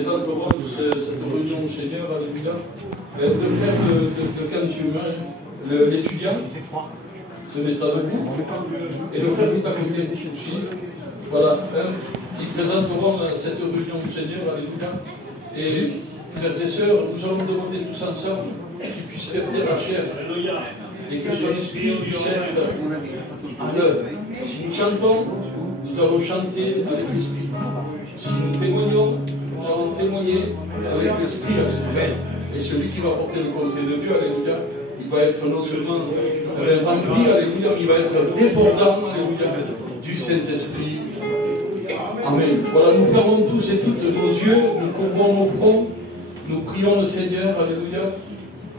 présenteront cette réunion au Seigneur, alléluia, le frère de Candieu, l'étudiant, se mettra debout, et le frère qui est à côté aussi. Voilà, ils présenteront cette réunion au Seigneur, alléluia. Et frères et sœurs, nous allons demander tous ensemble qu'il puisse faire taire la chair et que son esprit puisse être à l'œuvre. Si nous chantons, nous allons chanter avec l'esprit. Si nous témoignons, nous allons témoigner avec l'esprit. Et celui qui va porter le conseil de Dieu, alléluia, il va être non seulement rempli, alléluia, il va être débordant, alléluia, du Saint-Esprit. Amen. Voilà, nous fermons tous et toutes nos yeux, nous couvrons nos fronts, nous prions le Seigneur, alléluia.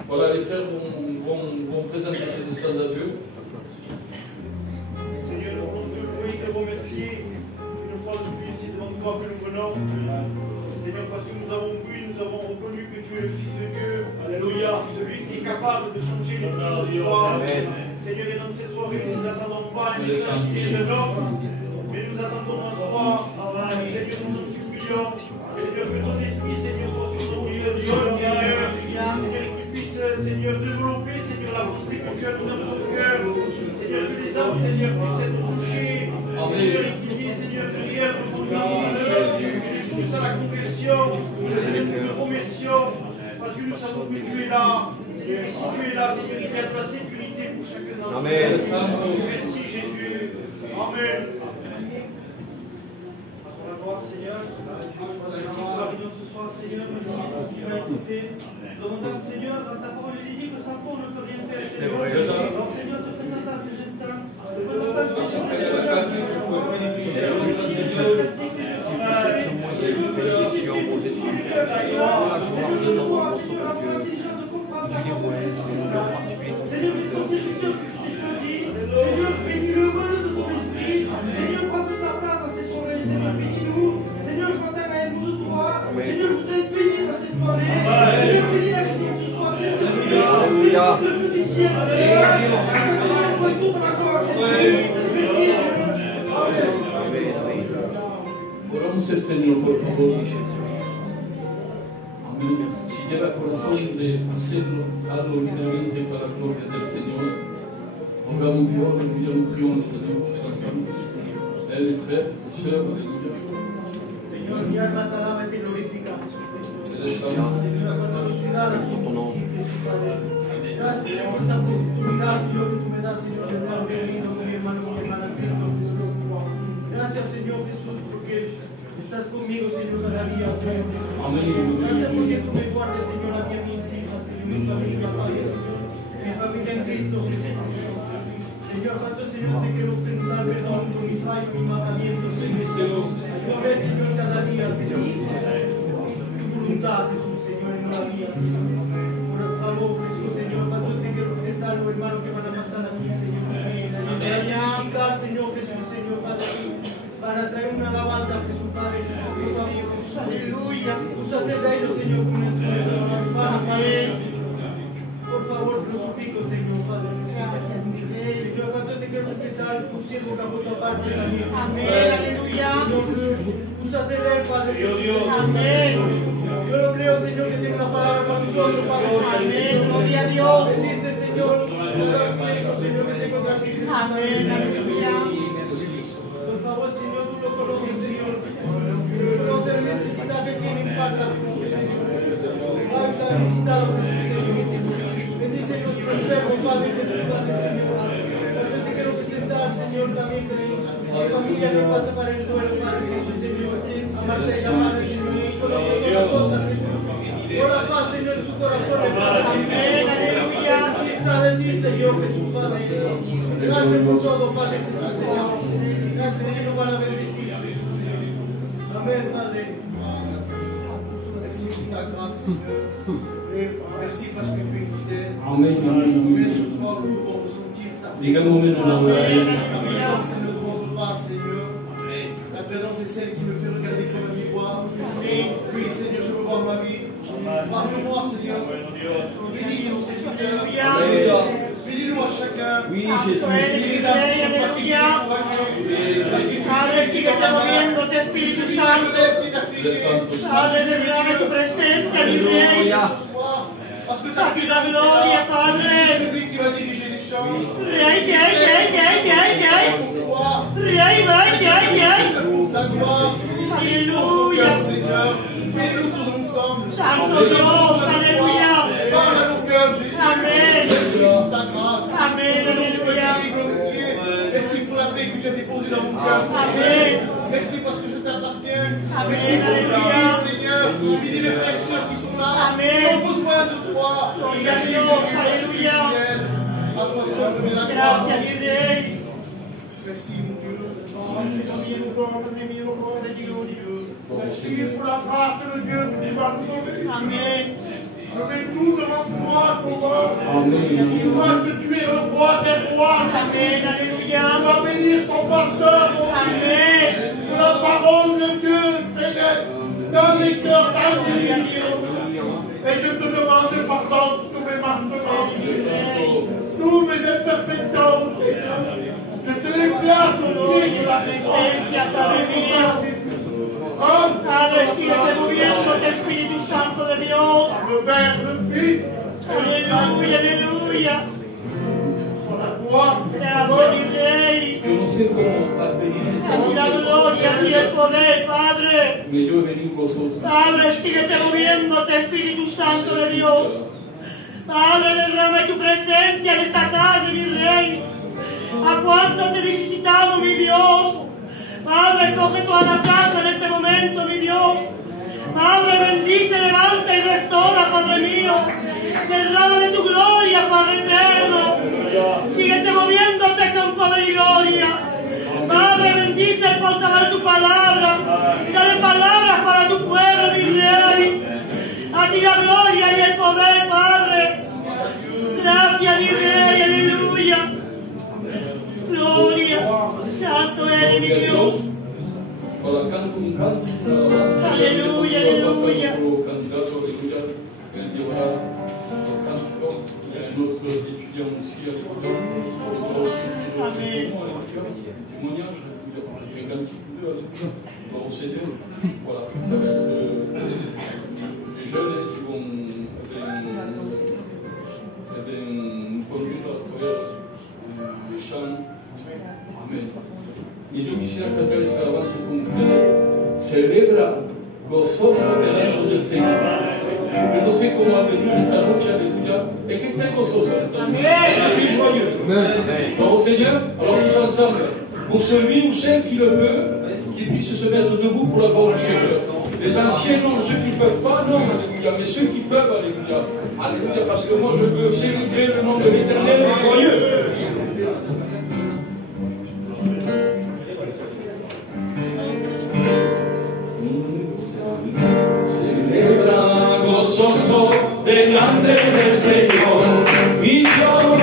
Voilà, les frères vont présenter cet instant à Dieu. Seigneur, nous voulons te louer et te remercier une fois de plus ici devant toi que nous venons. Seigneur, parce que nous avons vu, nous avons reconnu que tu es le Fils de Dieu. Alléluia. Celui qui est capable de changer les vies ce soir. Seigneur, et dans cette soirée, nous n'attendons pas les messages qui est de l'homme, mais nous attendons à toi. Seigneur, nous nous supplions. Seigneur, que ton esprit, Seigneur, soit sur nos milieux, Seigneur. Seigneur, qu'il puisse, Seigneur, développer, Seigneur, la pensée que tu as mis dans son cœur. Seigneur, que les âmes, Seigneur, puissent être touchées. Seigneur, et qu'il y ait, Seigneur, de réel retournement à l'heure. Pousse à la conversion. Seigneur, nous te remercions parce que nous savons que tu es là. Seigneur, et si tu es là, Seigneur, il y a de la sécurité pour chacun d'entre nous. Amen. Merci, Jésus. Amen. Seigneur, merci pour la réunion ce soir, Seigneur, merci pour ce qui va être fait. Nous demandons, Seigneur, dans ta parole, il dit que sans toi, on ne peut rien faire, Seigneur. Alors, Seigneur, te présentant ces instants, te présentant ce Seigneur, bénis le vol de ton esprit. Seigneur, prends toute la place dans ces soirées. Seigneur, bénis-nous. Seigneur, je m'attends à nous ce soir. Seigneur, je voudrais te bénir dans cette soirée. Seigneur, bénis la lumière ce soir. Seigneur, bénis le feu du ciel. Seigneur, bénis toute la gloire. Merci. Amen. Oramos al Señor, por favor. Amén. Si lleva corazón de hacerlo, hazlo libremente para la gloria del Señor. Oramos Dios, alléluia, nous prions le Seigneur tous ensemble. Les frères, les sœurs, alléluia. Señor, mi alma te alaba y te glorifica, Jesucristo. Et les femmes. Señor, cuando ciudad, Señor, gracias, Señor, por esta oportunidad, Señor, que tú me das, Señor, de estar reunido con mi hermano y mi hermana Cristo Jesús. Gracias, Señor Jesús, porque estás conmigo, Señor, cada día, Señor Jesús. Amén. Gracias porque tú me guardas, Señor, a mí, a mis hijas, Señor, mi familia, Padre, Señor, mi familia en Cristo Jesús. Señor, tanto, Señor, te quiero preguntar perdón por mis fallos, mis mandamientos, Señor. Yo ve, Señor, cada día, Señor, tu voluntad, Jesús, Señor, en la mía, Señor. Por favor, Jesús, Señor, tanto te quiero presentar los hermanos que van a pasar aquí, Señor. Para edificar, Señor Jesús, Señor, Padre, para traer una alabanza a Jesús, Padre, por favor. Aleluya. Úsate de ellos, Señor, como un instrumento de alabanza, Padre. Por favor, te lo suplico, Señor, Padre. Señor, tanto te quiero presentar un siervo que por tu parte también. Amén, aleluya. Señor, úsate de él, Padre. Dios. Amén. Yo lo creo, Señor, que tiene una palabra para nosotros, Padre. Amén, gloria a Dios. Bendice, Señor, cada médico, Señor, que se encuentra aquí. Amén, aleluya. Por favor, Señor, tú lo conoces, Señor. Tú conoces la necesidad que tiene en falta. Falta necesitado, Señor. Bendice nuestro enfermo, Padre Jesús, Padre, Señor. Yo te quiero presentar, Señor, también, Jesús. Mi familia que pasa para el duelo, Padre Jesús, Señor. Amarse y amarse, Señor. Y conocer toda cosa, Jesús. Por la paz, Señor, en su corazón, Padre. Amén, aleluya. Sienta de ti, Señor Jesús, Padre. Gracias por todo, Padre Jesús, Señor. Gracias que nos van a bendecir. Amén, Padre. Merci parce que tu es fidèle. Amen, amen, Mais amen. ce soir, nous pouvons ressentir ta Digamos amén una vez. Ta présence est notre repas, Seigneur. Ta présence est celle qui me fait regarder comme un miroir. Oui, Seigneur, je veux voir ma vie. Parle-moi, Seigneur. Bénis nos serviteurs. Bénis-nous à chacun. Oui, Jésus. Bénis les âmes qui sont fatiguées. Parce que tu sais, Padre, síguete moviéndote, Espíritu Santo. petit à petit, Padre, derrama tu presencia, mi Rey. Parce que A ti la gloria, Padre. celui qui va diriger les chants. Rey, La gloire. Alléluia. Seigneur. Mets-nous tous ensemble. Santo Dios, alléluia. Parle à nos cœurs, Jésus. Amen. Merci pour ta grâce. Amen, alléluia. Merci pour la paix que tu as déposée dans mon cœur. Amen. Merci parce que je t'appartiens. Amen, Merci pour alléluia. ta vie, Seigneur. Bénis mes frères et sœurs qui sont là. Amen. Qui ont besoin de toi. Gloria a Dios, alléluia. À toi seul, donner la gloire. Gracias, mi Rey. Merci, mon Dieu. Merci pour la grâce de Dieu qui va nous donner. Amen. Remets-nous devant toi, ton roi. Amen. Toi, que tu es le roi des rois. Amen, alléluia. Tu vas bénir ton pasteur, mon Dieu. Amen. Que la parole de Dieu pénètre dans les cœurs Gloria a d'Allah. Dios. Et je te demande pardon pour tous mes manquements, tous mes imperfections, Seigneur. Je te déclare ton Gloria a la presencia, Padre mío. Padre, Padre, síguete moviéndote, Espíritu Santo de Dios. le Père, le Fils, Aleluya, aleluya. pour la gloire, Gracias, mi Rey. Je ne sais comment obéir, A ti la gloria, a ti el poder, Padre. mais Dieu est venu gozoso. Padre, síguete moviéndote, Espíritu Santo de Dios. Padre, derrama tu presencia en esta tarde, mi Rey. ¿A cuánto te he necesitado, mi Dios? Padre, coge toda la casa en este momento, mi Dios. Padre, bendice, levanta y restaura, Padre mío. Derrama de tu gloria, Padre eterno. Síguete moviéndote con poder y gloria. Padre, bendice el portador de tu palabra. Dale palabras para tu pueblo, mi Rey. A ti la gloria y el poder, Padre. Gracias, mi Rey, aleluya. Gloria, santo eres mi Dios. Voilà, cante un cântico, Aleluya, aleluya. Nuestro candidato, aleluya, él llevará el cántico. Il y a un autre étudiant aussi, aleluya. Amen. Témoignage, j'ai un cantique ou deux, aleluya. Bon, Seigneur, voilà, ça va être les jeunes qui vont nous conduire à travers les chants. Amén. Y yo quisiera cantar esa alabanza con ustedes. Celebra gozoso el hecho del Señor. Yo no sé cómo ha venido esta noche, aleluya. Es que esté gozoso esta noche. Es que esté joyeux. Bon, Seigneur, alors tous ensemble, pour celui ou celle qui le peut, qui puisse se mettre debout pour la gloire du Seigneur. Les anciens, non, ceux qui ne peuvent pas, non, alléluia, mais ceux qui peuvent, alléluia. Alléluia, parce que moi je veux célébrer le nom de l'Éternel joyeux. Celebra gozoso delante del Señor, y yo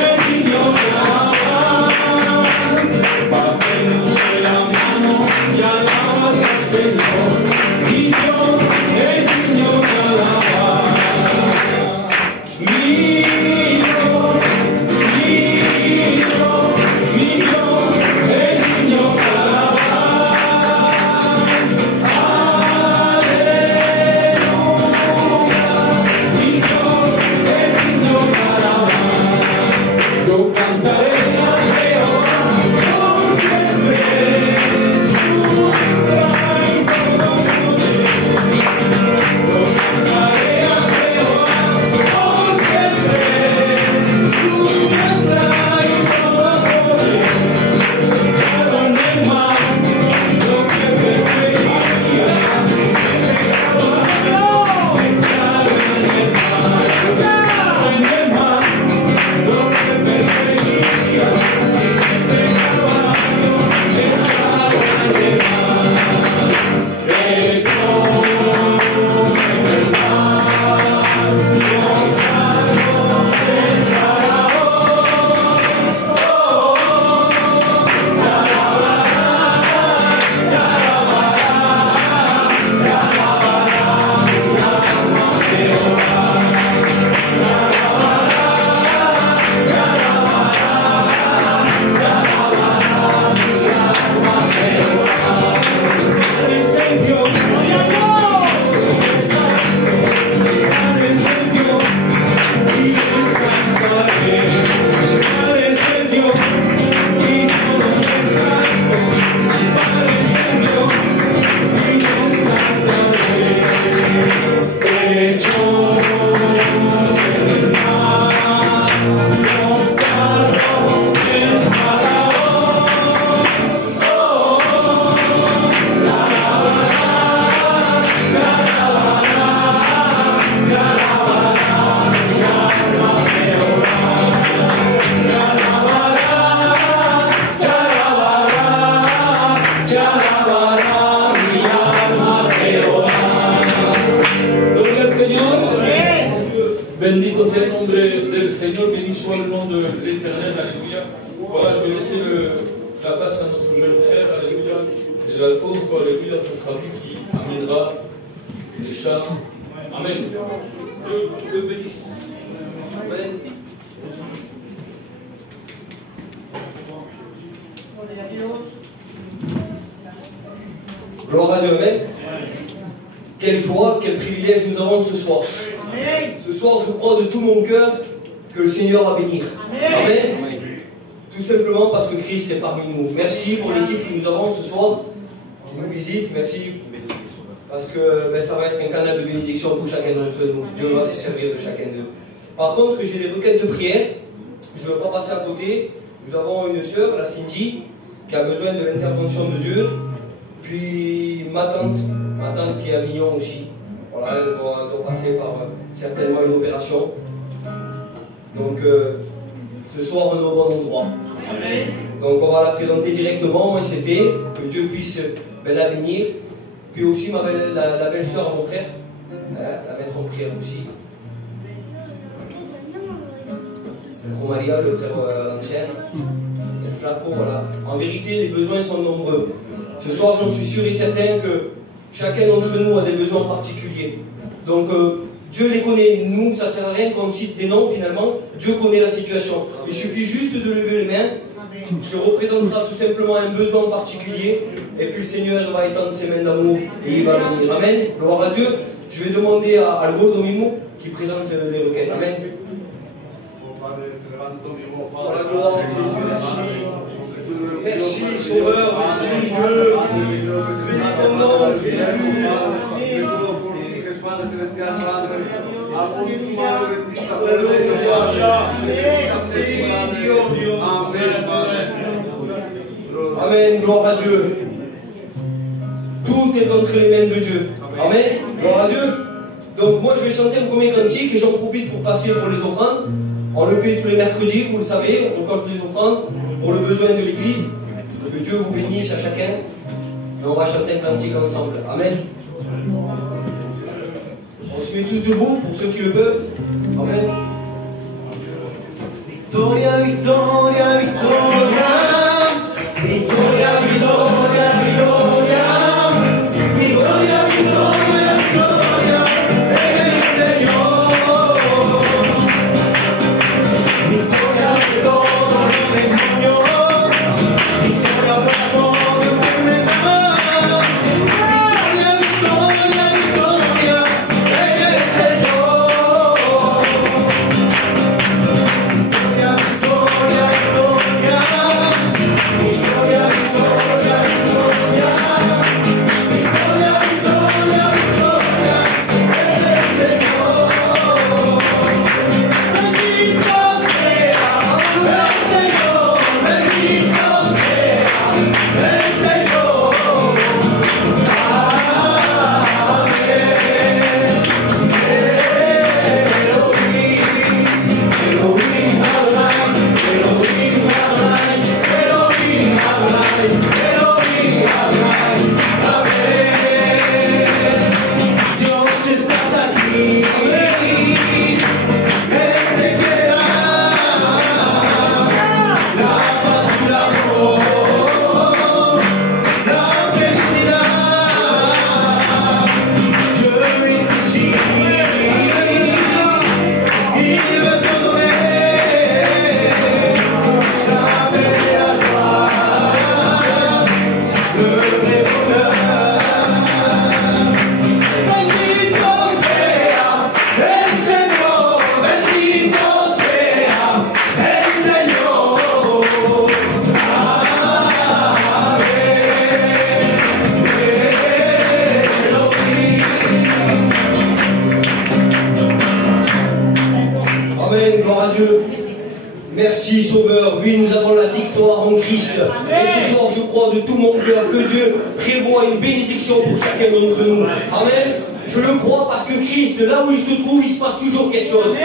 el niño bajemos la mano y alabas al Señor, y yo el niño no Bendito sea el nombre del Señor, béni soit le nom de l'Éternel, alléluia. Voilà, je vais laisser la place à notre jeune frère, alléluia. Et l'apôtre, alléluia, ce sera lui qui amènera les chants. Amen. Dieu bénisse. Gloire à Dieu, amen. Quelle joie, quel privilège nous avons ce soir. Ce soir, je crois de tout mon cœur que le Seigneur va bénir. Amen. Tout simplement parce que Christ est parmi nous. Merci pour l'équipe que nous avons ce soir, qui nous visite. Merci. Parce que ça va être un canal de bénédiction pour chacun d'entre nous. Dieu va se servir de chacun d'eux. Par contre, j'ai des requêtes de prière. Je ne veux pas passer à côté. Nous avons une sœur, la Cindy, qui a besoin de l'intervention de Dieu. Puis ma tante qui est à Avignon aussi. Voilà, elle doit passer par certainement une opération. Donc ce soir on est au bon endroit. Amen. Donc on va la présenter directement, moi c'est fait, que Dieu puisse la bénir. Puis aussi la belle-sœur à mon frère, la mettre en prière aussi. Le frère Maria, le frère l'ancien, et le flaco, voilà. En vérité, les besoins sont nombreux. Ce soir, j'en suis sûr et certain que chacun d'entre nous a des besoins particuliers. Donc, Dieu les connaît. Nous, ça ne sert à rien qu'on cite des noms, finalement. Dieu connaît la situation. Il suffit juste de lever les mains, qui représentera tout simplement un besoin particulier. Et puis, le Seigneur va étendre ses mains d'amour et il va venir. Amen. Gloire à Dieu. Je vais demander à Algo Domimo qui présente les requêtes. Amen. Pour la gloire de Jésus, merci. Merci Sauveur, merci Dieu. Bénis ton nom, Jésus. Amen, gloire à Dieu. Tout est entre les mains de Dieu. Amen, gloire à Dieu. Donc moi je vais chanter un premier cantique et j'en profite pour passer pour les offrandes. On le fait tous les mercredis, vous le savez, on compte les offrandes pour le besoin de l'Église. Que Dieu vous bénisse à chacun. Et on va chanter un cantique ensemble. Amen. On se met tous debout pour ceux qui le peuvent. Amen. Victoria, Victoria, Victoria. Victoria, Victoria, Victoria. Victoria, Victoria, Victoria. El Señor. Victoria de todo el demonio. Victoria para todo el enfermedad. Victoria, Victoria, Victoria. El Señor. Victoria, Victoria, Victoria. Victoria, Victoria, Victoria. Victoria, Victoria, Victoria. El Señor. Bendito sea el Señor, bendito sea el Señor. Elohim, Adonai, Elohim, Adonai, Elohim, Adonai, Elohim, Adonai. Amén. Dios, estás aquí. Él te quiera la paz y el amor, la felicidad. Je lui suis y le donnerai la paix et la joie, le vrai bonheur. Bendito sea el Señor, bendito sea el Señor. Amen, gloire à Dieu. Merci Sauveur, oui nous avons la victoire en Christ. Et ce soir je crois de tout mon cœur que Dieu prévoit une bénédiction pour chacun d'entre nous. Amen. Je le crois parce que Christ, là où il se trouve, il se passe toujours quelque chose.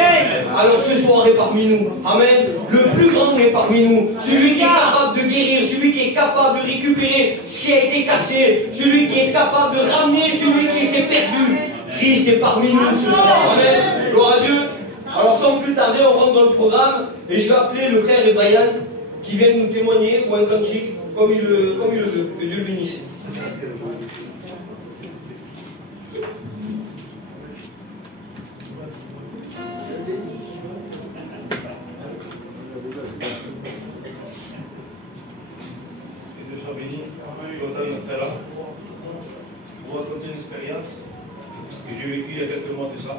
Alors ce soir est parmi nous. Amen. Le plus grand est parmi nous. Celui qui est capable de guérir, celui qui est capable de récupérer ce qui a été cassé, celui qui est capable de ramener celui qui s'est perdu. Christ est parmi nous ce soir. Amen. Gloire à Dieu. Alors sans plus tarder, on rentre dans le programme et je vais appeler le frère Brian qui vient nous témoigner pour un cantique comme il le veut. Que Dieu le bénisse. Pour raconter une expérience que j'ai vécue il y a quelques mois de ça.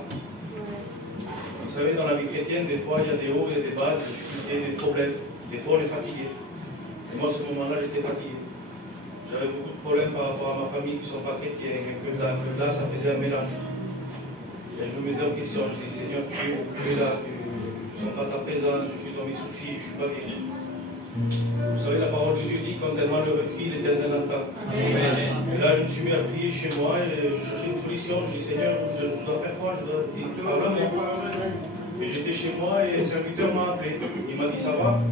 Vous savez, dans la vie chrétienne, des fois, il y a des hauts, il y a des bas, des difficultés, des problèmes. Des fois, on est fatigué. Et moi, à ce moment-là, j'étais fatigué. J'avais beaucoup de problèmes par rapport à ma famille qui ne sont pas chrétiens. Et que là, ça faisait un mélange. Et je me mettais en question. Je dis, Seigneur, tu es là, tu ne sens pas ta présence, je suis dans mes soucis, je ne suis pas guéri. Vous savez, la parole de Dieu dit, quand un malheureux crie, l'Éternel entend. Et là, je me suis mis à prier chez moi et je cherchais une solution. Je dis, Seigneur, je dois faire quoi? Je dois dire, parle-moi. Et j'étais chez moi et un serviteur m'a appelé. Il m'a dit, ça va?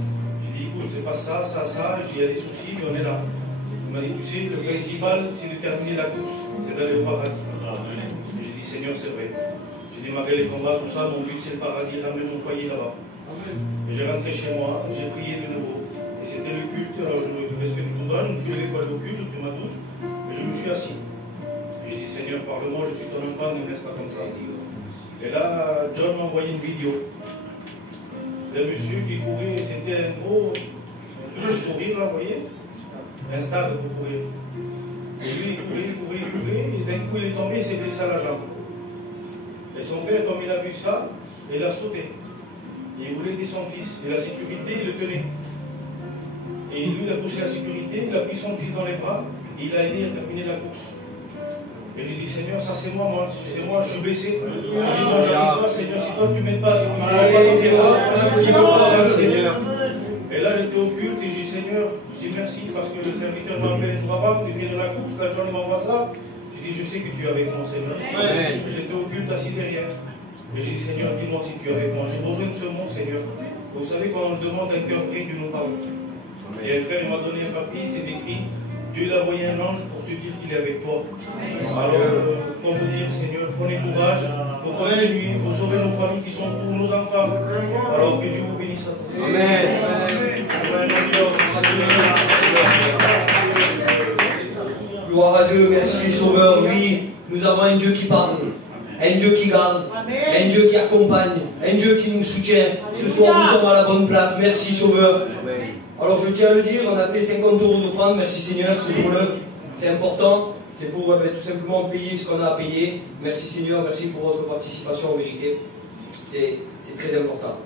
J'ai dit, écoute, c'est pas ça, ça, ça. Il y a des soucis, mais on est là. Il m'a dit, tu sais, le principal, c'est de terminer la course, c'est d'aller au paradis. Et j'ai dit, Seigneur, c'est vrai. J'ai démarré les combats, tout ça, mon but, c'est le paradis, ramener mon foyer là-bas. Et j'ai rentré chez moi, j'ai prié de nouveau. Et c'était le culte, alors je me respecte tout le monde, je me suis levé pour aller au culte, j'ai pris ma douche, et je me suis assis. Et j'ai dit, Seigneur, parle-moi, je suis ton enfant, ne me laisse pas comme ça. Et là, John m'a envoyé une vidéo d'un monsieur qui courait, c'était un gros courir, là, vous voyez, un stade pour courir. Et lui, il courait, et d'un coup, il est tombé, il s'est blessé à la jambe. Et son père, comme il a vu ça, il a sauté. Et il voulait aider son fils, et la sécurité, il le tenait. Et lui, il a poussé la sécurité, il a pris son fils dans les bras, et il a aidé à terminer la course. Et j'ai dit, Seigneur, ça c'est moi, je suis blessé. J'ai dit, moi j'arrive pas, Seigneur, si toi tu m'aides pas, je ne pas dans tes bras, qui ne pas avancer. Et là, j'étais au culte, et j'ai dit, Seigneur, je dis merci, parce que le serviteur m'a appelé ce soir, il vient de la course, la journée m'envoie ça. J'ai dit, je sais que tu es avec moi, Seigneur. J'étais au culte assis derrière. Et j'ai dit, Seigneur, dis-moi si tu es avec moi. J'ai besoin de ce mot, Seigneur. Vous savez, quand on demande un cœur vrai, Dieu nous parle. Et un frère m'a donné un papier, c'est écrit, Dieu il a envoyé un ange pour te dire qu'il est avec toi. Alors, pour vous dire, Seigneur, prenez courage, il faut continuer, il faut sauver nos familles qui sont pour nos enfants. Alors que Dieu vous bénisse à tous. Amen. Gloire à Dieu, merci Sauveur. Oui, nous avons un Dieu qui parle. Un Dieu qui garde, un Dieu qui accompagne, un Dieu qui nous soutient. Ce soir, nous sommes à la bonne place. Merci, Sauveur. Alors, je tiens à le dire, on a fait 50 € de prendre. Merci, Seigneur, c'est pour l'œuvre. C'est important. C'est pour tout simplement payer ce qu'on a à payer. Merci, Seigneur. Merci pour votre participation, en vérité. C'est très important.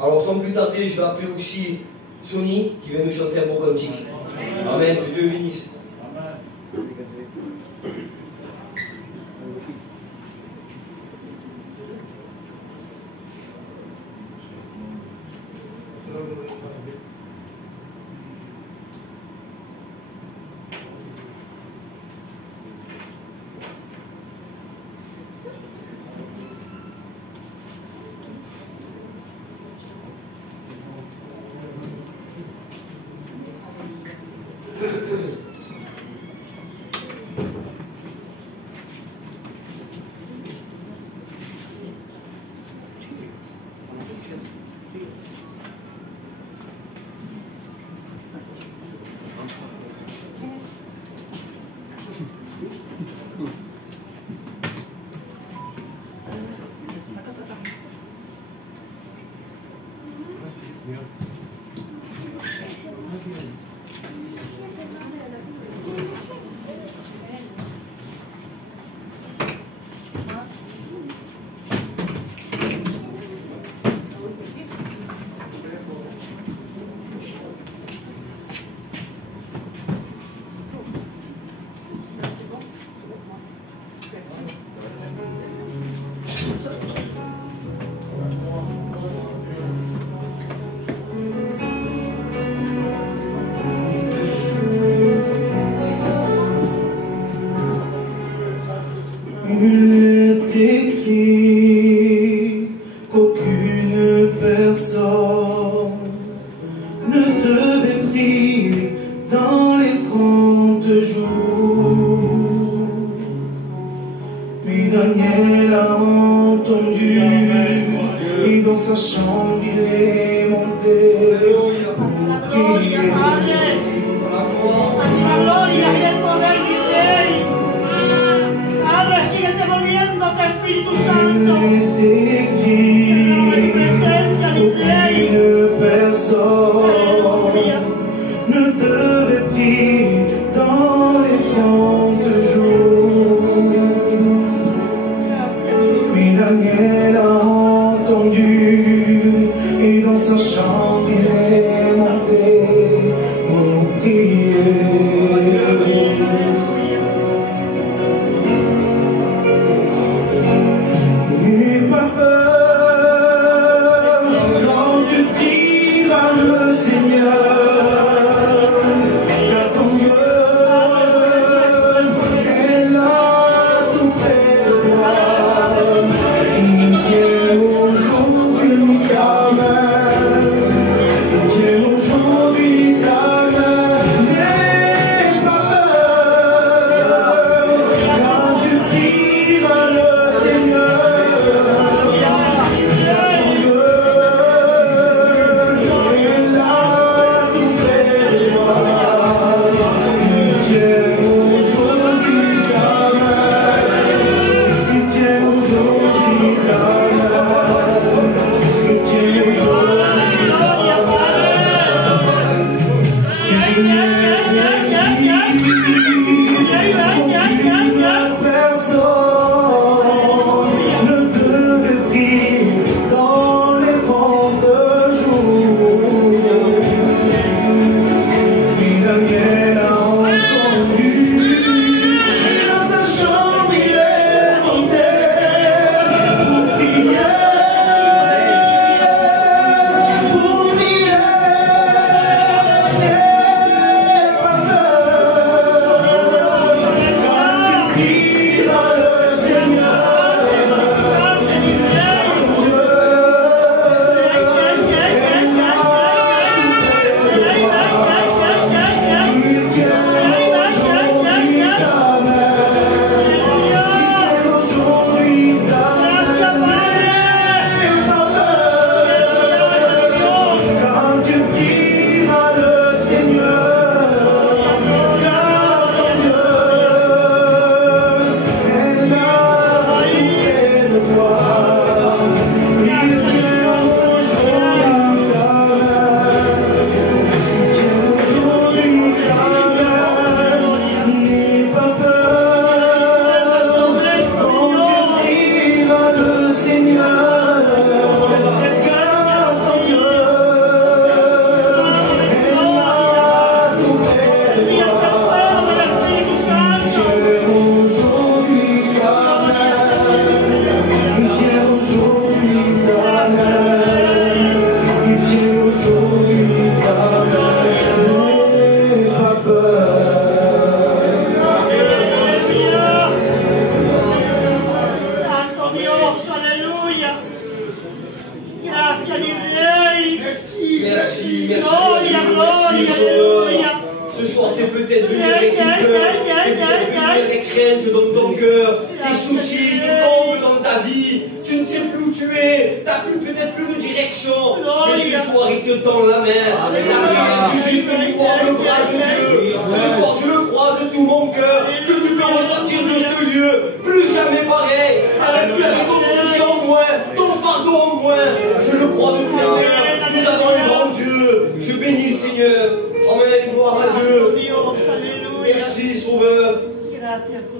Alors, sans plus tarder, je vais appeler aussi Sonny, qui vient nous chanter un beau cantique. Amen. Que Dieu bénisse. dans sa chambre, il est monté pour prier. La gloria y el poder de Rey. Padre, síguete moviéndote, Espíritu Santo. Il est écrit qu'aucune personne ne devait prier dans les 30 jours. Mais Daniel a entendu et dans sa chambre il est monté pour prier. N'aie pas peur quand tu diras le Seigneur, car ton Dieu est là tout près de toi. Il tient aujourd'hui ta main, il tient aujourd'hui ta main. N'aie pas peur quand tu diras le Seigneur.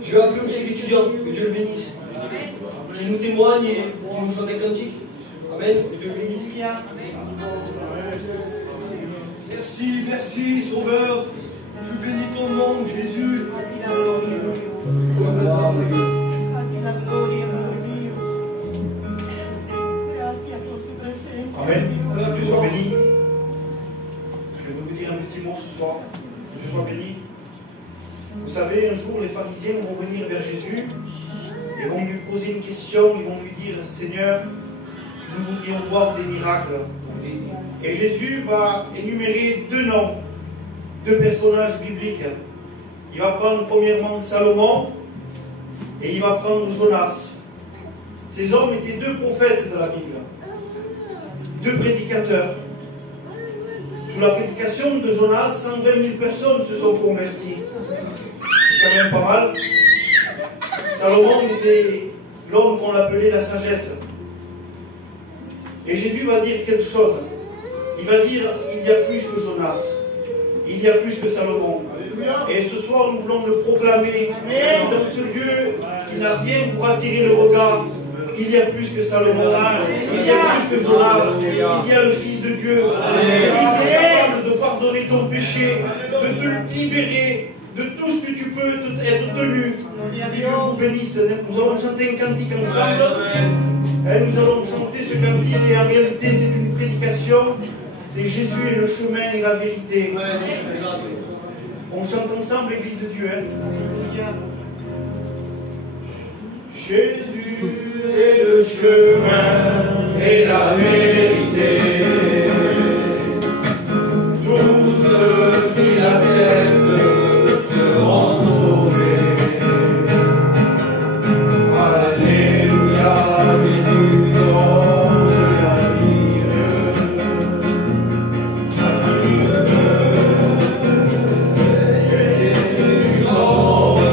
Je vais appeler aussi l'étudiant, que Dieu le bénisse, qui nous témoigne et qui nous chante des cantiques. Amen, que Dieu le bénisse. Merci, merci, Sauveur. Je bénis ton nom, Jésus. Amen. Que Dieu soit béni. Je vais vous dire un petit mot ce soir. Que Dieu soit béni. Vous savez, un jour, les pharisiens vont venir vers Jésus et vont lui poser une question. Ils vont lui dire, Seigneur, nous voudrions voir des miracles. Et Jésus va énumérer deux noms, deux personnages bibliques. Il va prendre premièrement Salomon et il va prendre Jonas. Ces hommes étaient deux prophètes de la Bible. deux prédicateurs. Sous la prédication de Jonas, 120 000 personnes se sont converties. C'est quand même pas mal. Salomon était l'homme qu'on appelait la sagesse. Et Jésus va dire quelque chose. Il va dire, il y a plus que Jonas. Il y a plus que Salomon. Et ce soir, nous voulons le proclamer dans ce lieu qui n'a rien pour attirer le regard. Il y a plus que Salomon. Il y a plus que Jonas. Il y a le Fils de Dieu. Celui qui est capable de pardonner ton péché, de te libérer de tout ce que tu peux être tenu. Dieu vous bénisse. Nous allons chanter un cantique ensemble. Et nous allons chanter ce cantique et en réalité c'est une prédication. C'est Jésus est le chemin et la vérité. On chante ensemble l'Église de Dieu. Jésus est le chemin et la vérité. Tous ceux qui l'acceptent seront sauvés. Alléluia, Jésus donne la vie. Jésus sauve.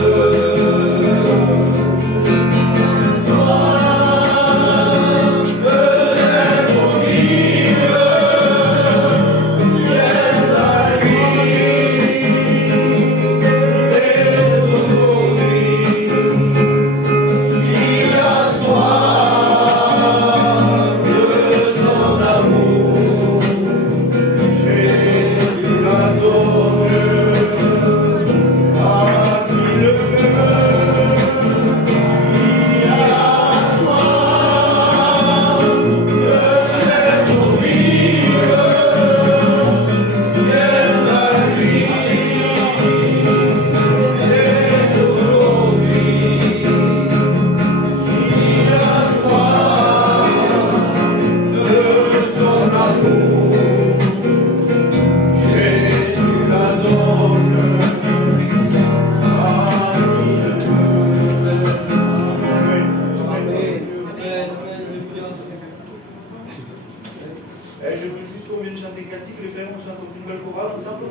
Je veux juste qu'on vienne chanter cantique, les frères, on chante une belle chorale ensemble.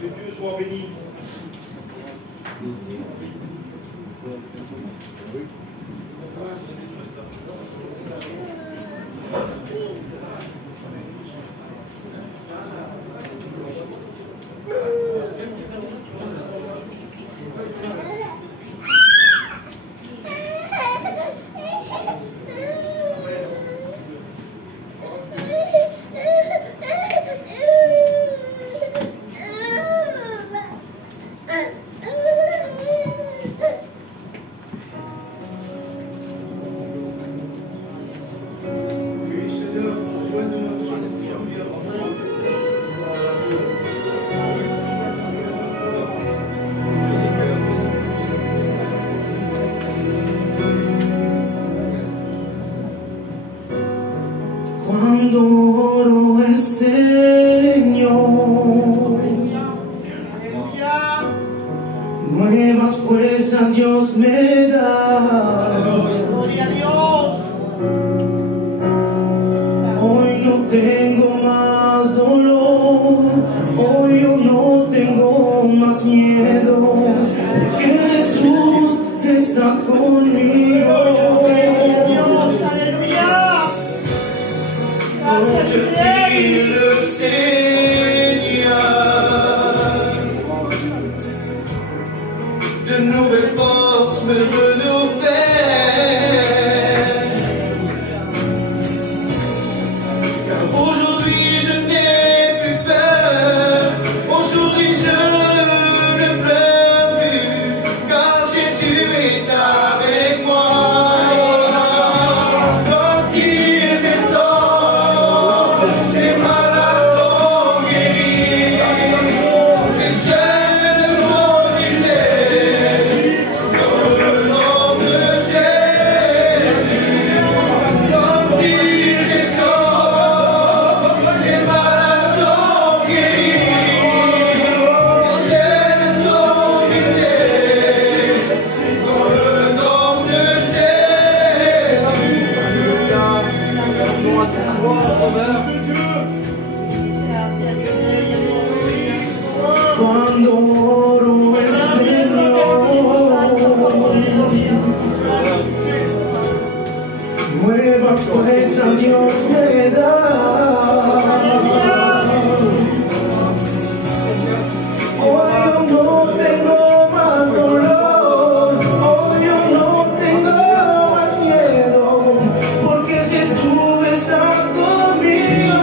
Que Dieu soit béni. Cuando oro el Señor, nuevas fuerzas Dios me da. Gloria a Dios. Hoy no tengo más dolor, hoy yo no tengo más miedo, porque Jesús está conmigo. Dios, aleluya. Hoy más fuerza Dios me da. Hoy yo no tengo más dolor, hoy yo no tengo más miedo, porque Jesús está conmigo.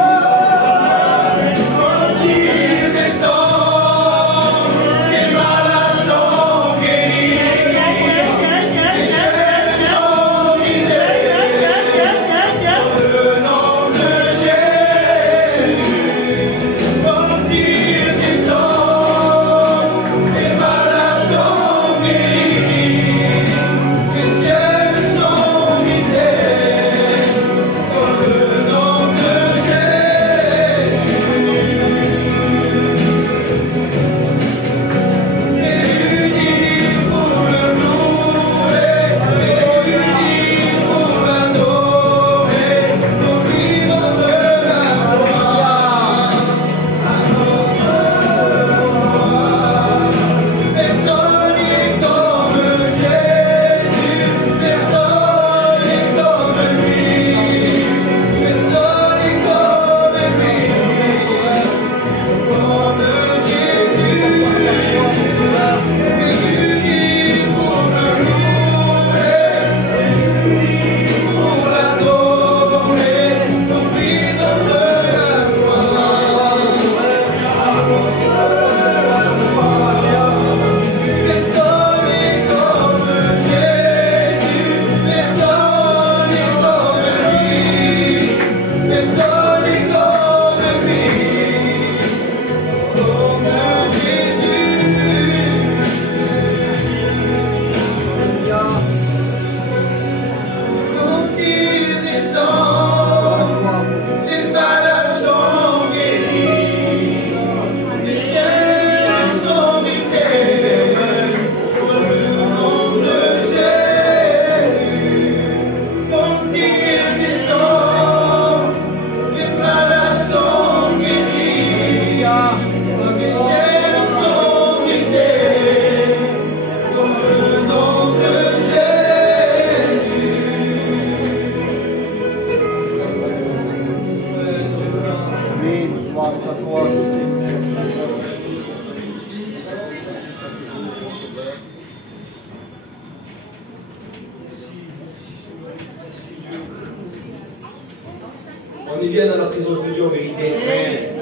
On est bien dans la présence de Dieu en vérité.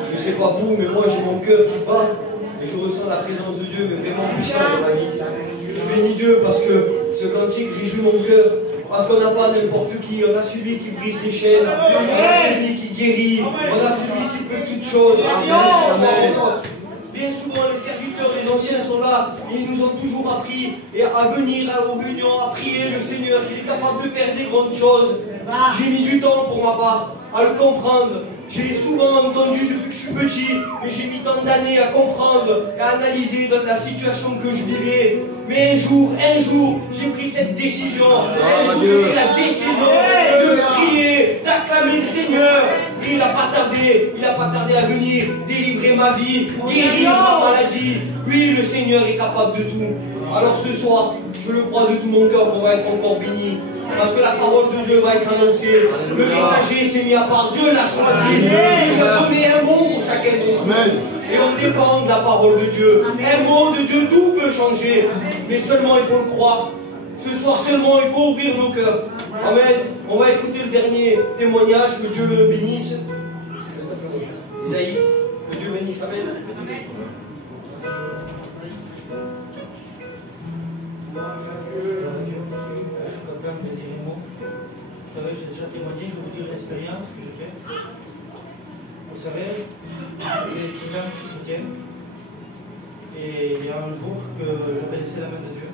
Je ne sais pas vous, mais moi j'ai mon cœur qui bat et je ressens la présence de Dieu, mais vraiment puissant dans ma vie. Je bénis Dieu parce que ce cantique réjouit mon cœur, parce qu'on n'a pas n'importe qui, on a celui qui brise les chaînes, on a celui qui guérit, on a celui qui peut toutes choses. Amen. Bien souvent, les serviteurs, les anciens sont là, ils nous ont toujours appris à venir aux réunions, à prier le Seigneur, qu'il est capable de faire des grandes choses. J'ai mis du temps pour ma part à le comprendre. J'ai souvent entendu depuis que je suis petit, mais j'ai mis tant d'années à comprendre et à analyser dans la situation que je vivais. Mais un jour, j'ai pris cette décision. Un jour, j'ai pris la décision de prier, d'acclamer le Seigneur. Et il n'a pas tardé à venir délivrer ma vie, guérir ma maladie. Oui, le Seigneur est capable de tout. Alors ce soir, je le crois de tout mon cœur qu'on va être encore béni. Parce que la parole de Dieu va être annoncée. Le messager s'est mis à part. Dieu l'a choisi. Il a donné un mot pour chacun d'entre nous. Et on dépend de la parole de Dieu. Un mot de Dieu, tout peut changer. Mais seulement il faut le croire. Ce soir seulement, il faut ouvrir nos cœurs. Amen. On va écouter le dernier témoignage. Que Dieu le bénisse. Isaïe, que Dieu bénisse. Amen. Vous savez, j'ai déjà témoigné, je vais vous dire l'expérience que j'ai faite. Vous savez, j'ai 6 ans que je suis chrétien. Et il y a un jour que j'avais laissé la main de Dieu.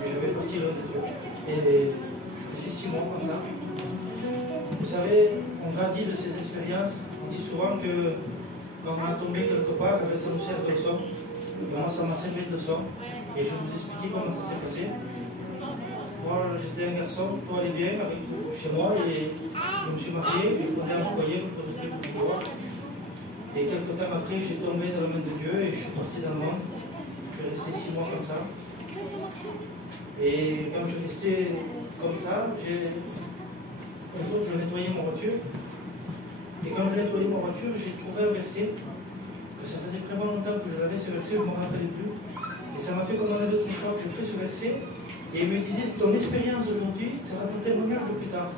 Et j'avais parti loin de Dieu. Et je faisais 6 mois comme ça. Vous savez, on grandit de ces expériences. On dit souvent que quand on a tombé quelque part, ça nous sert de leçon. Et moi, ça m'a servi de leçon. Et je vais vous expliquer comment ça s'est passé. Moi, j'étais un garçon, tout allait bien chez moi et je me suis marié, j'ai fondé un foyer pour le Esprit de Dieu. Et quelques temps après, je suis tombé dans la main de Dieu et je suis parti dans le monde. Je suis resté 6 mois comme ça. Et quand je restais comme ça, un jour, je nettoyais ma voiture. Et quand je nettoyais ma voiture, j'ai trouvé un verset. Que ça faisait vraiment longtemps que je l'avais, ce verset, je ne me rappelais plus. Et ça m'a fait comme un autre choc. J'ai pris ce verset et il me disait ton expérience d'aujourd'hui sera ton témoignage de plus tard.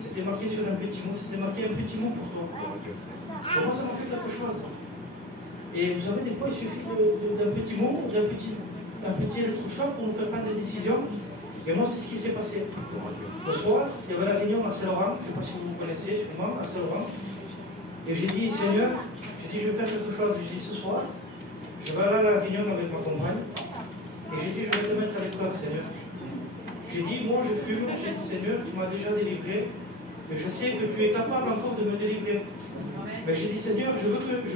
C'était marqué sur un petit mot, c'était marqué un petit mot pour toi. Pour moi, ça m'a fait quelque chose. Et vous savez, des fois, il suffit d'un petit mot, d'un petit électrochoc pour nous faire prendre des décisions. Et moi, c'est ce qui s'est passé. Le soir, il y avait la réunion à Saint-Laurent, je ne sais pas si vous vous connaissez, sûrement, à Saint-Laurent. Et j'ai dit, Seigneur, je vais faire quelque chose. J'ai dit, ce soir, je vais aller à la réunion avec ma compagne. Et j'ai dit, je vais te mettre à l'épreuve, Seigneur. J'ai dit, moi, je fume. J'ai dit, Seigneur, tu m'as déjà délivré. Mais je sais que tu es capable encore de me délivrer. Mais j'ai dit, Seigneur, je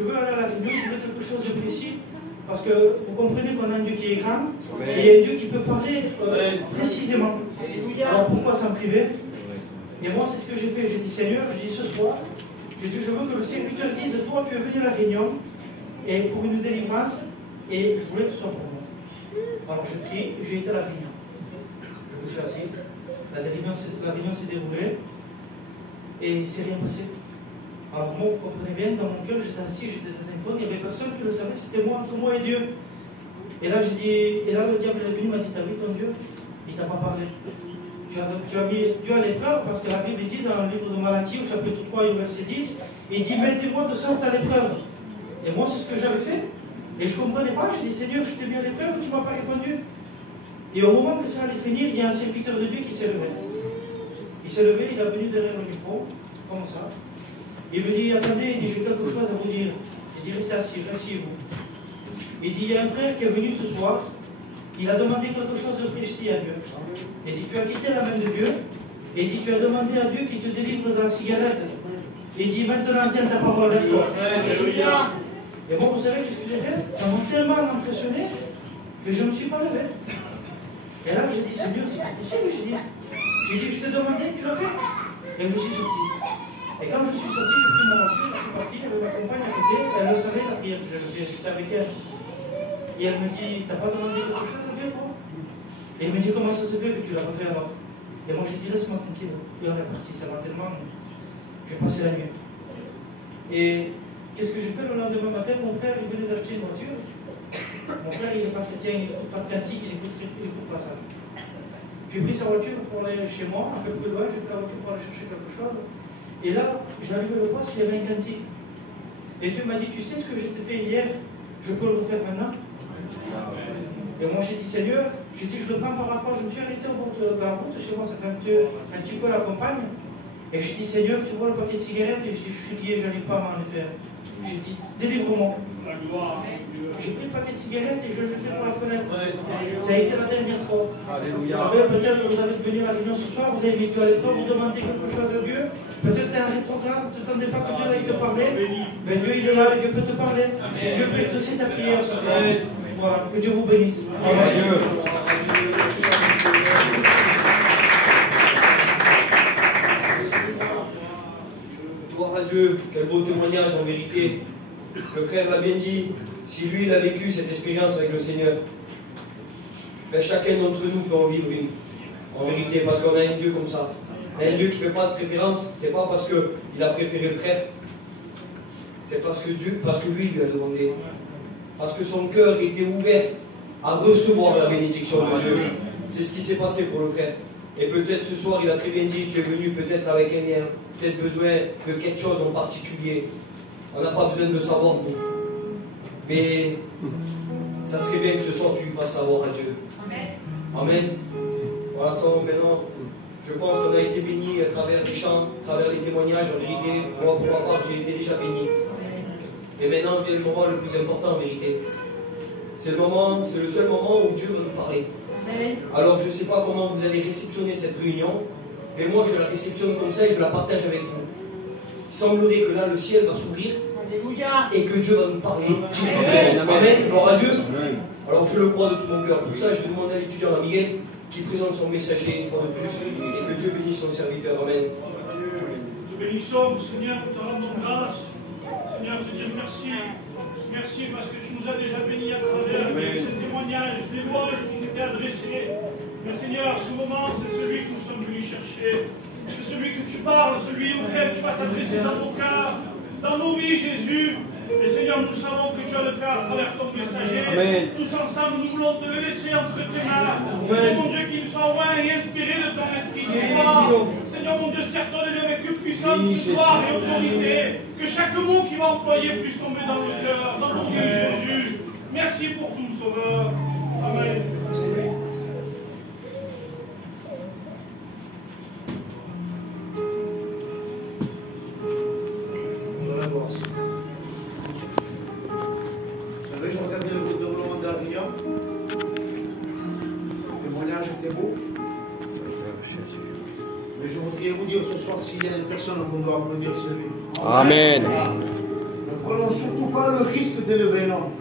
veux aller à la réunion, je veux quelque chose de précis. Parce que vous comprenez qu'on a un Dieu qui est grand, et il y a un Dieu qui peut parler précisément. Alors pourquoi s'en priver? Et moi, c'est ce que j'ai fait. J'ai dit, Seigneur, j'ai dit ce soir, j'ai dit, je veux que le serviteur dise, toi, tu es venu à la réunion, et pour une délivrance, et je voulais que ce soit pour moi. Alors je prie, j'ai été à la réunion. Je me suis assis, la réunion s'est déroulée, et il ne s'est rien passé. Alors moi, vous comprenez bien, dans mon cœur, j'étais assis, j'étais dans un coin, il n'y avait personne qui le savait, c'était moi, entre moi et Dieu. Et là, j'ai dit, et là, le diable est venu, m'a dit, t'as vu ton Dieu? Il t'a pas parlé. Tu as mis Dieu à l'épreuve, parce que la Bible dit dans le livre de Malachie, au chapitre 3, au verset 10, il dit, mettez-moi de sorte à l'épreuve. Et moi, c'est ce que j'avais fait. Et je ne comprenais pas, je dis, Seigneur, je t'ai mis à l'épreuve, tu ne m'as pas répondu. Et au moment que ça allait finir, il y a un serviteur de Dieu qui s'est levé. Il s'est levé, il est venu derrière le micro, comme ça. Il me dit, attendez, il dit, j'ai quelque chose à vous dire. Il dit, restez assis, asseyez-vous. Il dit, il y a un frère qui est venu ce soir, il a demandé quelque chose de précis à Dieu. Il dit, tu as quitté la main de Dieu, et il dit, tu as demandé à Dieu qu'il te délivre de la cigarette. Il dit, maintenant, tiens ta parole, lève-toi. Et moi, vous savez ce que j'ai fait? Ça m'a tellement impressionné que je ne me suis pas levé. Et là, j'ai dit, Seigneur, c'est pas possible. J'ai dit, je t'ai demandé, tu l'as fait. Et je suis sorti. Et quand je suis sorti, j'ai pris mon voiture, je suis parti, j'avais ma compagne à côté, elle le savait, la prière que j'avais fait, j'étais avec elle. Et elle me dit, t'as pas demandé quelque chose à Dieu, toi? Et elle me dit, comment ça se fait que tu l'as pas fait alors? Et moi j'ai dit, laisse-moi tranquille. Et on est parti, ça m'a tellement... J'ai passé la nuit. Et qu'est-ce que j'ai fait le lendemain matin? Mon frère est venu d'acheter une voiture. Mon frère, il n'est pas chrétien, il n'écoute pas de cantique, il n'écoute pas ça. J'ai pris sa voiture pour aller chez moi, un peu plus loin, j'ai pris la voiture pour aller chercher quelque chose. Et là, j'ai allumé le poste, il y avait un cantique. Et Dieu m'a dit, tu sais ce que je t'ai fait hier, je peux le refaire maintenant? Et moi j'ai dit, Seigneur, j'ai dit, je le prends par la foi. Je me suis arrêté au bord de la route, chez moi ça fait un petit peu la campagne. Et j'ai dit, Seigneur, tu vois le paquet de cigarettes? Et j'ai dit, je suis lié, je n'arrive pas à m'en faire. J'ai dit, délivre-moi. J'ai pris le paquet de cigarettes et je le jetais par la fenêtre. Ça a été la dernière fois. Alléluia. Vous savez, peut-être que vous avez venu à la réunion ce soir, vous avez mis Dieu à l'épreuve, vous demandez quelque chose à Dieu. Peut-être que tu es un rétrograde, vous ne t'attendez pas que Dieu aille te parler. Mais Dieu il est là et Dieu peut te parler. Et Dieu peut exaucer ta prière ce soir. Voilà, que Dieu vous bénisse. Amen. Gloire à Dieu, quel beau témoignage en vérité. Le frère l'a bien dit, si lui il a vécu cette expérience avec le Seigneur, ben chacun d'entre nous peut en vivre une, en vérité, parce qu'on a un Dieu comme ça. Un Dieu qui ne fait pas de préférence, c'est pas parce qu'il a préféré le frère, c'est parce que lui lui a demandé. Parce que son cœur était ouvert à recevoir la bénédiction de Dieu. C'est ce qui s'est passé pour le frère. Et peut-être ce soir, il a très bien dit, tu es venu peut-être avec un lien, peut-être besoin de quelque chose en particulier. On n'a pas besoin de le savoir, nous. Mais ça serait bien que ce soir, tu fasses savoir à Dieu. Amen. Amen. Voilà, ça, maintenant, je pense qu'on a été bénis à travers les chants, à travers les témoignages. En vérité, moi, pour ma part, j'ai été déjà béni. Et maintenant vient le moment le plus important en vérité. C'est le seul moment où Dieu va nous parler. Alors je ne sais pas comment vous allez réceptionner cette réunion, mais moi je la réceptionne comme ça et je la partage avec vous. Il semblerait que là le ciel va s'ouvrir et que Dieu va nous parler directement. Amen. Gloire à Dieu. Alors je le crois de tout mon cœur. Pour ça je demande à l'étudiant Miguel qui présente son messager une fois de plus et que Dieu bénisse son serviteur. Amen. Nous te bénissons, Seigneur, nous te rendons grâce. Seigneur, je te dis merci. Merci parce que tu nous as déjà bénis à travers ces témoignages, les louanges qui nous étaient adressés. Mais Seigneur, ce moment, c'est celui que nous sommes venus chercher. C'est celui que tu c'est dans nos cœurs, dans nos vies, Jésus. Et Seigneur, nous savons que tu vas le faire à travers ton messager. Amen. Tous ensemble, nous voulons te le laisser entre tes mains. Seigneur mon Dieu, qu'il soit loin et inspiré de ton esprit ce soir. Seigneur mon Dieu, serre-toi de lui avec puissance, gloire et autorité. Que chaque mot qu'il va employer puisse tomber dans le cœur, dans ton vie, Jésus. Merci pour tout, Sauveur. Amen. Vous savez, je regardais le déroulement de la réunion. Le témoignage était beau. Mais je voudrais vous dire ce soir, s'il y a une personne qu'on doit applaudir, c'est lui. Amen. Ne prenons surtout pas le risque d'élever l'homme.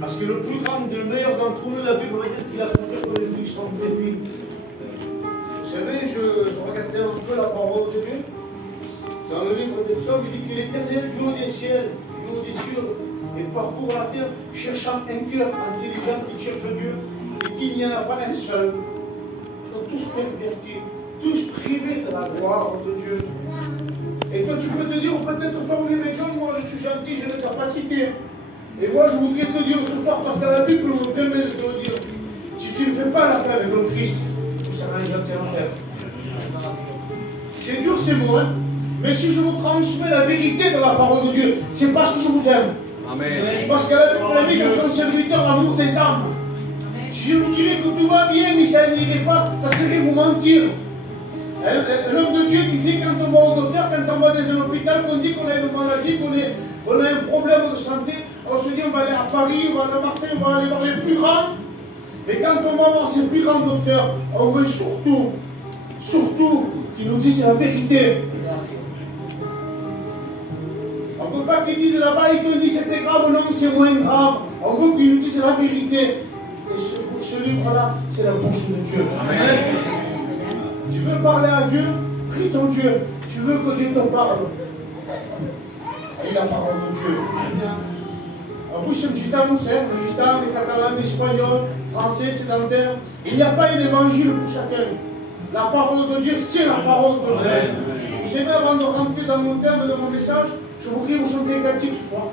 Parce que le plus grand, le meilleur d'entre nous, la Bible va dire qu'il a souffert pour les filles sont trépides. Vous savez, je regardais un peu la parole de Dieu. Dans le livre des psaumes, il dit que l'Éternel, du haut des cieux, et parcourt la terre, cherchant un cœur intelligent qui cherche Dieu, et qu'il n'y en a pas un seul. Ils sont tous pervertis, tous privés de la gloire de Dieu. Et toi, tu peux te dire, peut-être formuler mes gens, moi je suis gentil, j'ai des capacités. Et moi, je voudrais te dire ce soir, parce que la Bible nous permet de te le dire, si tu ne fais pas la paix avec le Christ, tu seras un gentil enfer. C'est dur, c'est moi. Mais si je vous transmets la vérité de la parole de Dieu, c'est parce que je vous aime. Amen. Parce qu'elle a mis dans son serviteur l'amour des âmes. Si je vous dirais que tout va bien, mais ça n'irait pas, ça serait vous mentir. L'homme de Dieu disait quand on va au docteur, quand on va dans un hôpital, qu'on dit qu'on a une maladie, qu'on a un problème de santé, on se dit on va aller à Paris, on va aller à Marseille, on va aller voir les plus grands. Et quand on va voir ces plus grands docteurs, on veut surtout qu'ils nous disent la vérité. On ne veut pas qu'ils disent là-bas, ils te disent c'était grave, non, c'est moins grave. On veut qu'ils nous disent la vérité. Et ce livre-là, c'est la bouche de Dieu. Amen. Tu veux parler à Dieu, prie ton Dieu. Tu veux que Dieu te parle. Et la parole de Dieu. En plus, c'est gitan, c'est le gitan, les catalans, l'espagnol, français, sédentaire. Il n'y a pas un évangile pour chacun. La parole de Dieu, c'est la parole de Dieu. Vous savez, avant de rentrer dans mon terme de mon message, je voudrais vous chanter un cantique ce soir.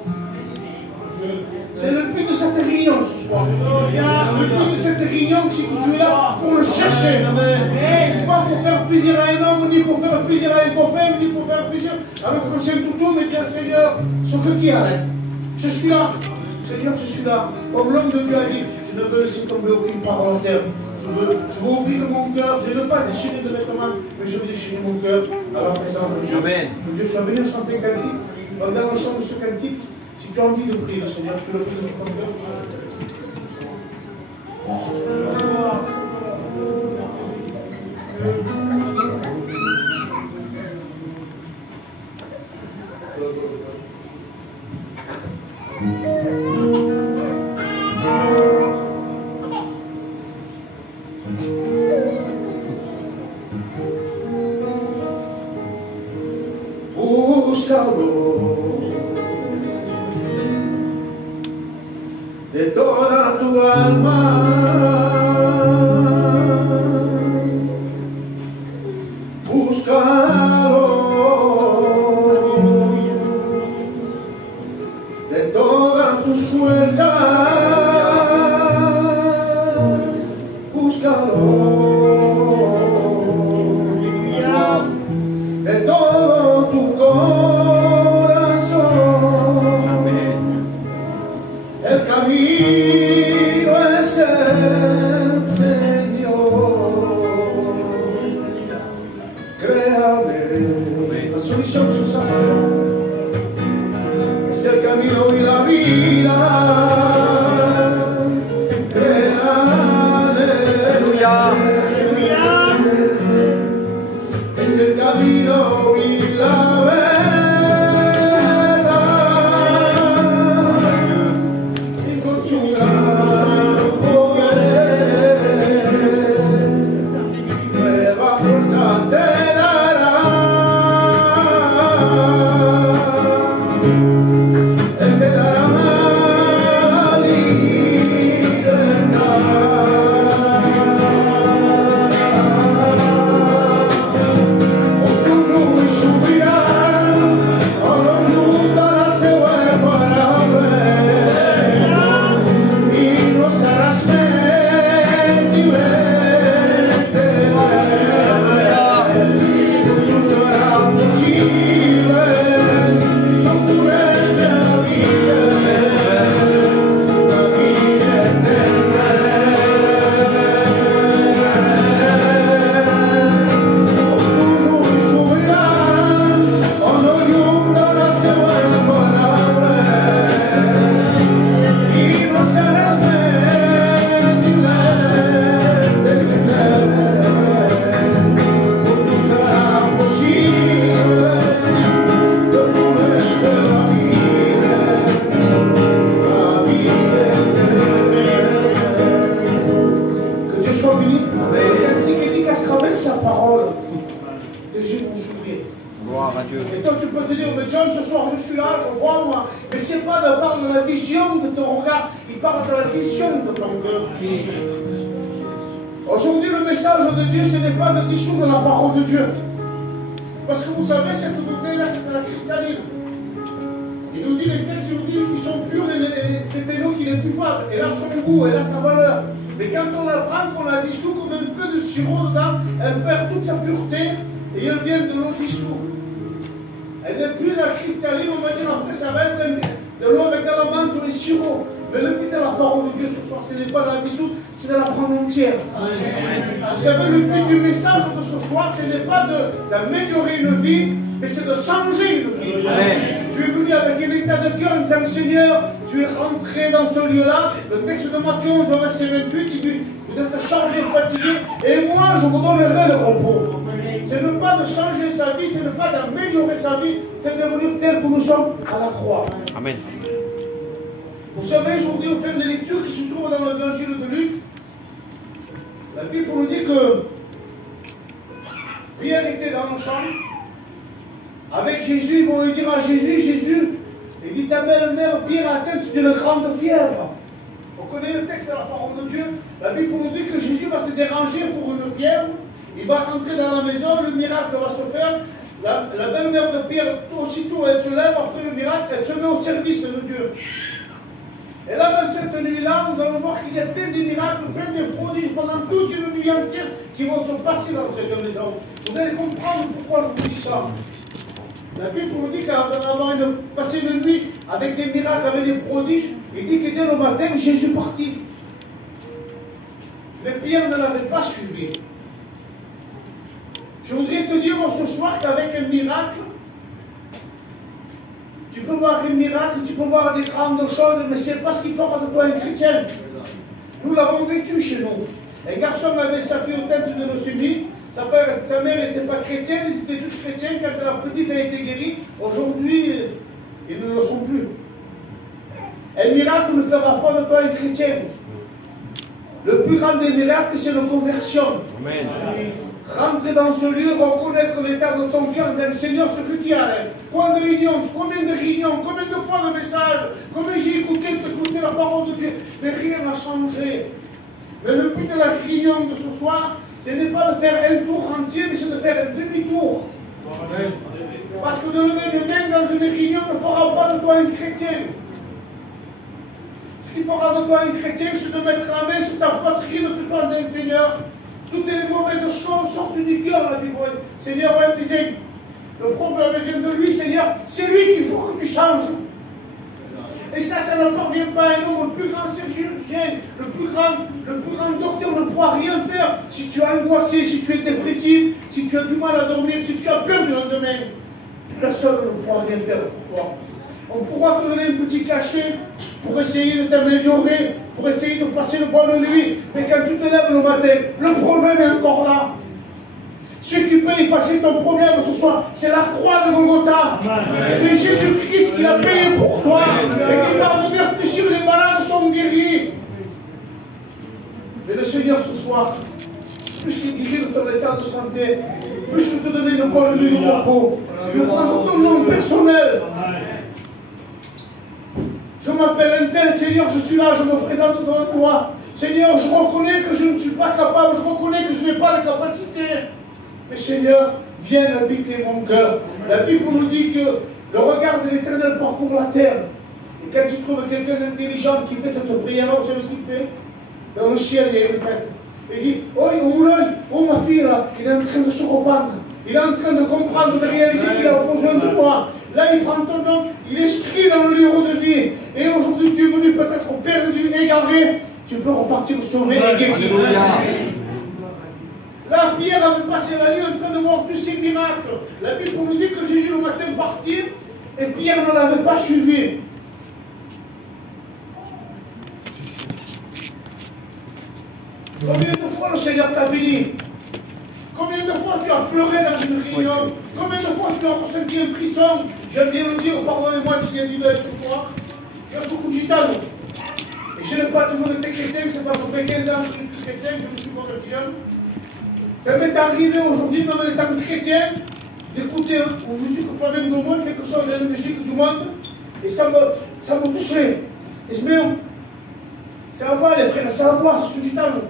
C'est le but de cette réunion ce soir. Le but de cette réunion, c'est que tu es là pour le chercher. Et pas pour faire plaisir à un homme, ni pour faire plaisir à un copain, ni pour faire plaisir à le prochain toutou, mais dire Seigneur, ce que qui arrête. Je suis là. Seigneur, je suis là. Comme l'homme de Dieu a dit, je ne veux laisser tomber aucune parole en terre. Je veux ouvrir mon cœur. Je ne veux pas déchirer de vêtements, mais je veux déchirer mon cœur à la présence de Dieu. Amen. Que Dieu soit venu chanter un cantique. Dans le chant de ce cantique, si tu as envie de prier le Seigneur, tu le fais de ton cœur. De toda tu alma, búscalo, de todas tus fuerzas, búscalo, de todo tu corazón. Gloire à Dieu. Et toi, tu peux te dire, mais John, ce soir, je suis là, je vois moi. Mais c'est pas de part de la vision de ton regard, il parle de la vision de ton cœur. Aujourd'hui, le message de Dieu, ce n'est pas de dissoudre la parole de Dieu. Parce que vous savez, cette bouteille-là, c'est de la cristalline. Il nous dit, les textes, il nous dit qu'ils sont purs et c'est l'eau qui est buvable. Elle a son goût, elle a sa valeur. Mais quand on la prend, qu'on la dissout, qu'on met un peu de sirop dedans, elle perd toute sa pureté et elle vient de l'eau dissoute. Elle n'est plus la cristalline, on va dire après, ça va être de l'eau avec de la menthe ou un sirop. Mais le but de la parole de Dieu ce soir, ce n'est pas de la dissoudre, c'est de la prendre entière. Vous savez, le but du message de ce soir, ce n'est pas d'améliorer une vie, mais c'est de changer une vie. Tu es venu avec un état de cœur en disant, Seigneur, tu es rentré dans ce lieu-là. Le texte de Matthieu 11, verset 28, il dit, vous êtes chargé, fatigué, et moi, je vous donnerai le repos. C'est ne pas de changer sa vie, c'est ne pas d'améliorer sa vie, c'est de devenir tel que nous sommes à la croix. Amen. Vous savez, je vous dis, au faire des lectures qui se trouvent dans l'évangile de Luc, la Bible nous dit que Pierre était dans le champ avec Jésus. Ils vont lui dire à Jésus, il dit, ta belle-mère Pierre est atteinte d'une grande fièvre. On connaît le texte de la parole de Dieu. La Bible nous dit que Jésus va se déranger pour une fièvre. Il va rentrer dans la maison, le miracle va se faire. La belle-mère de Pierre, aussitôt elle se lève, après le miracle, elle se met au service de Dieu. Et là, dans cette nuit-là, nous allons voir qu'il y a plein de miracles, plein de prodiges pendant toute une nuit entière qui vont se passer dans cette maison. Vous allez comprendre pourquoi je vous dis ça. La Bible nous dit qu'après avoir passé une nuit avec des miracles, avec des prodiges, il dit que dès le matin, Jésus partit. Mais Pierre ne l'avait pas suivi. Je voudrais te dire ce soir qu'avec un miracle, tu peux voir un miracle, tu peux voir des grandes choses, mais ce n'est pas ce qui fera de toi un chrétien. Nous l'avons vécu chez nous. Un garçon avait sa fille aux têtes de leucémie, sa mère n'était pas chrétienne, ils étaient tous chrétiens. Quand la petite a été guérie, aujourd'hui, ils ne le sont plus. Un miracle ne fera pas de toi un chrétien. Le plus grand des miracles, c'est la conversion. Amen. Rentrer dans ce lieu, reconnaître l'état de ton cœur, dire Seigneur, ce que tu as. Combien de réunions, combien de fois de messages, combien j'ai écouté la parole de Dieu, mais rien n'a changé. Mais le but de la réunion de ce soir, ce n'est pas de faire un tour entier, mais c'est de faire un demi-tour. Parce que de lever les mains dans une réunion ne fera pas de toi un chrétien. Ce qui fera de toi un chrétien, c'est de mettre la main sur ta poitrine ce soir d'un Seigneur. Toutes les mauvaises choses sortent du cœur, la Bible. Seigneur, ouais, disait, le problème vient de lui, Seigneur, c'est lui qu'il faut que tu changes. Et ça ne parvient pas à un homme. Le plus grand chirurgien, le plus grand docteur ne pourra rien faire. Si tu es angoissé, si tu es dépressif, si tu as du mal à dormir, si tu as peur du lendemain, personne ne pourra rien faire pour toi. On pourra te donner un petit cachet pour essayer de t'améliorer, pour essayer de passer une bonne nuit. Mais quand tu te lèves le matin, le problème est encore là. Ce qui peut effacer ton problème ce soir, c'est la croix de Golgotha. C'est Jésus-Christ qui l'a payé pour toi. Et qui va revenir sur les malades sont guéris. Mais le Seigneur ce soir, plus qu'il guérit de ton état de santé, plus qu'il te donne une bonne nuit de repos, il va prendre ton nom personnel. Je m'appelle un tel, Seigneur, je suis là, je me présente devant toi. Seigneur, je reconnais que je ne suis pas capable, je reconnais que je n'ai pas la capacité. Mais Seigneur, viens habiter mon cœur. La Bible nous dit que le regard de l'Éternel parcourt la terre. Et quand tu trouves quelqu'un d'intelligent qui fait cette prière, vous savez ce qu'il fait? Dans le ciel, il y a une fête. Il dit, oh mon œil, oh ma fille là, il est en train de se reprendre. Il est en train de comprendre, de réaliser qu'il a besoin de moi. Là, il prend ton nom, il inscrit dans le livre de vie. Et aujourd'hui, tu es venu peut-être perdu, égaré. Tu peux repartir sauvé et guéri. Là, Pierre avait passé la nuit en train de voir tous ces miracles. La Bible nous dit que Jésus le matin partit et Pierre ne l'avait pas suivi. Combien de fois le Seigneur t'a béni? Combien de fois tu as pleuré dans une réunion? Combien de fois tu as ressenti un frisson? J'aime bien le dire, pardonnez-moi s'il y a du deuil ce soir. Je suis Kuchitano. Et je n'ai pas toujours été chrétien, c'est pas pour 15 ans que je suis chrétien, je me suis converti. Ça m'est arrivé aujourd'hui, même en étant chrétien, d'écouter une musique flamenco, quelque chose de la musique du monde, et ça me touchait. Et je me dis, c'est à moi les frères, c'est à moi, c'est du talent.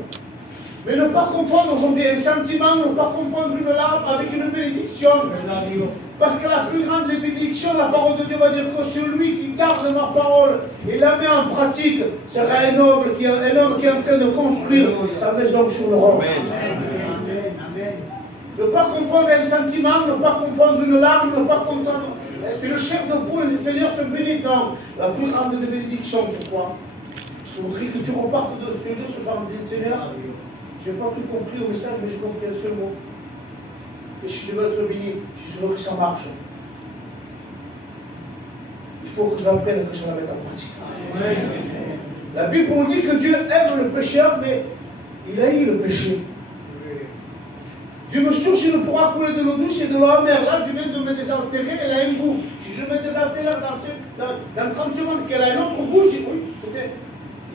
Mais ne pas confondre aujourd'hui un sentiment, ne pas confondre une larme avec une bénédiction. Parce que la plus grande des bénédictions, la parole de Dieu va dire que celui qui garde ma parole et la met en pratique sera un homme qui est en train de construire sa maison sur le roc. Ne pas confondre un sentiment, ne pas confondre une larme, ne pas confondre. Que le chef de poule du Seigneur se bénisse dans la plus grande des bénédictions ce soir. Je voudrais que tu repartes de ce soir en disant Seigneur, je n'ai pas tout compris au message, mais j'ai compris un seul mot. Et si je veux être béni, si je veux que ça marche, il faut que je l'apprenne et que je la mette en pratique. La Bible nous dit que Dieu aime le pécheur, mais il haït le péché. D'une source, il ne pourra couler de l'eau douce et de l'eau amère. Là, je viens de me désaltérer, elle a un goût. Si je me désaltère dans 30 secondes qu'elle a un autre goût, je dis oui, peut-être,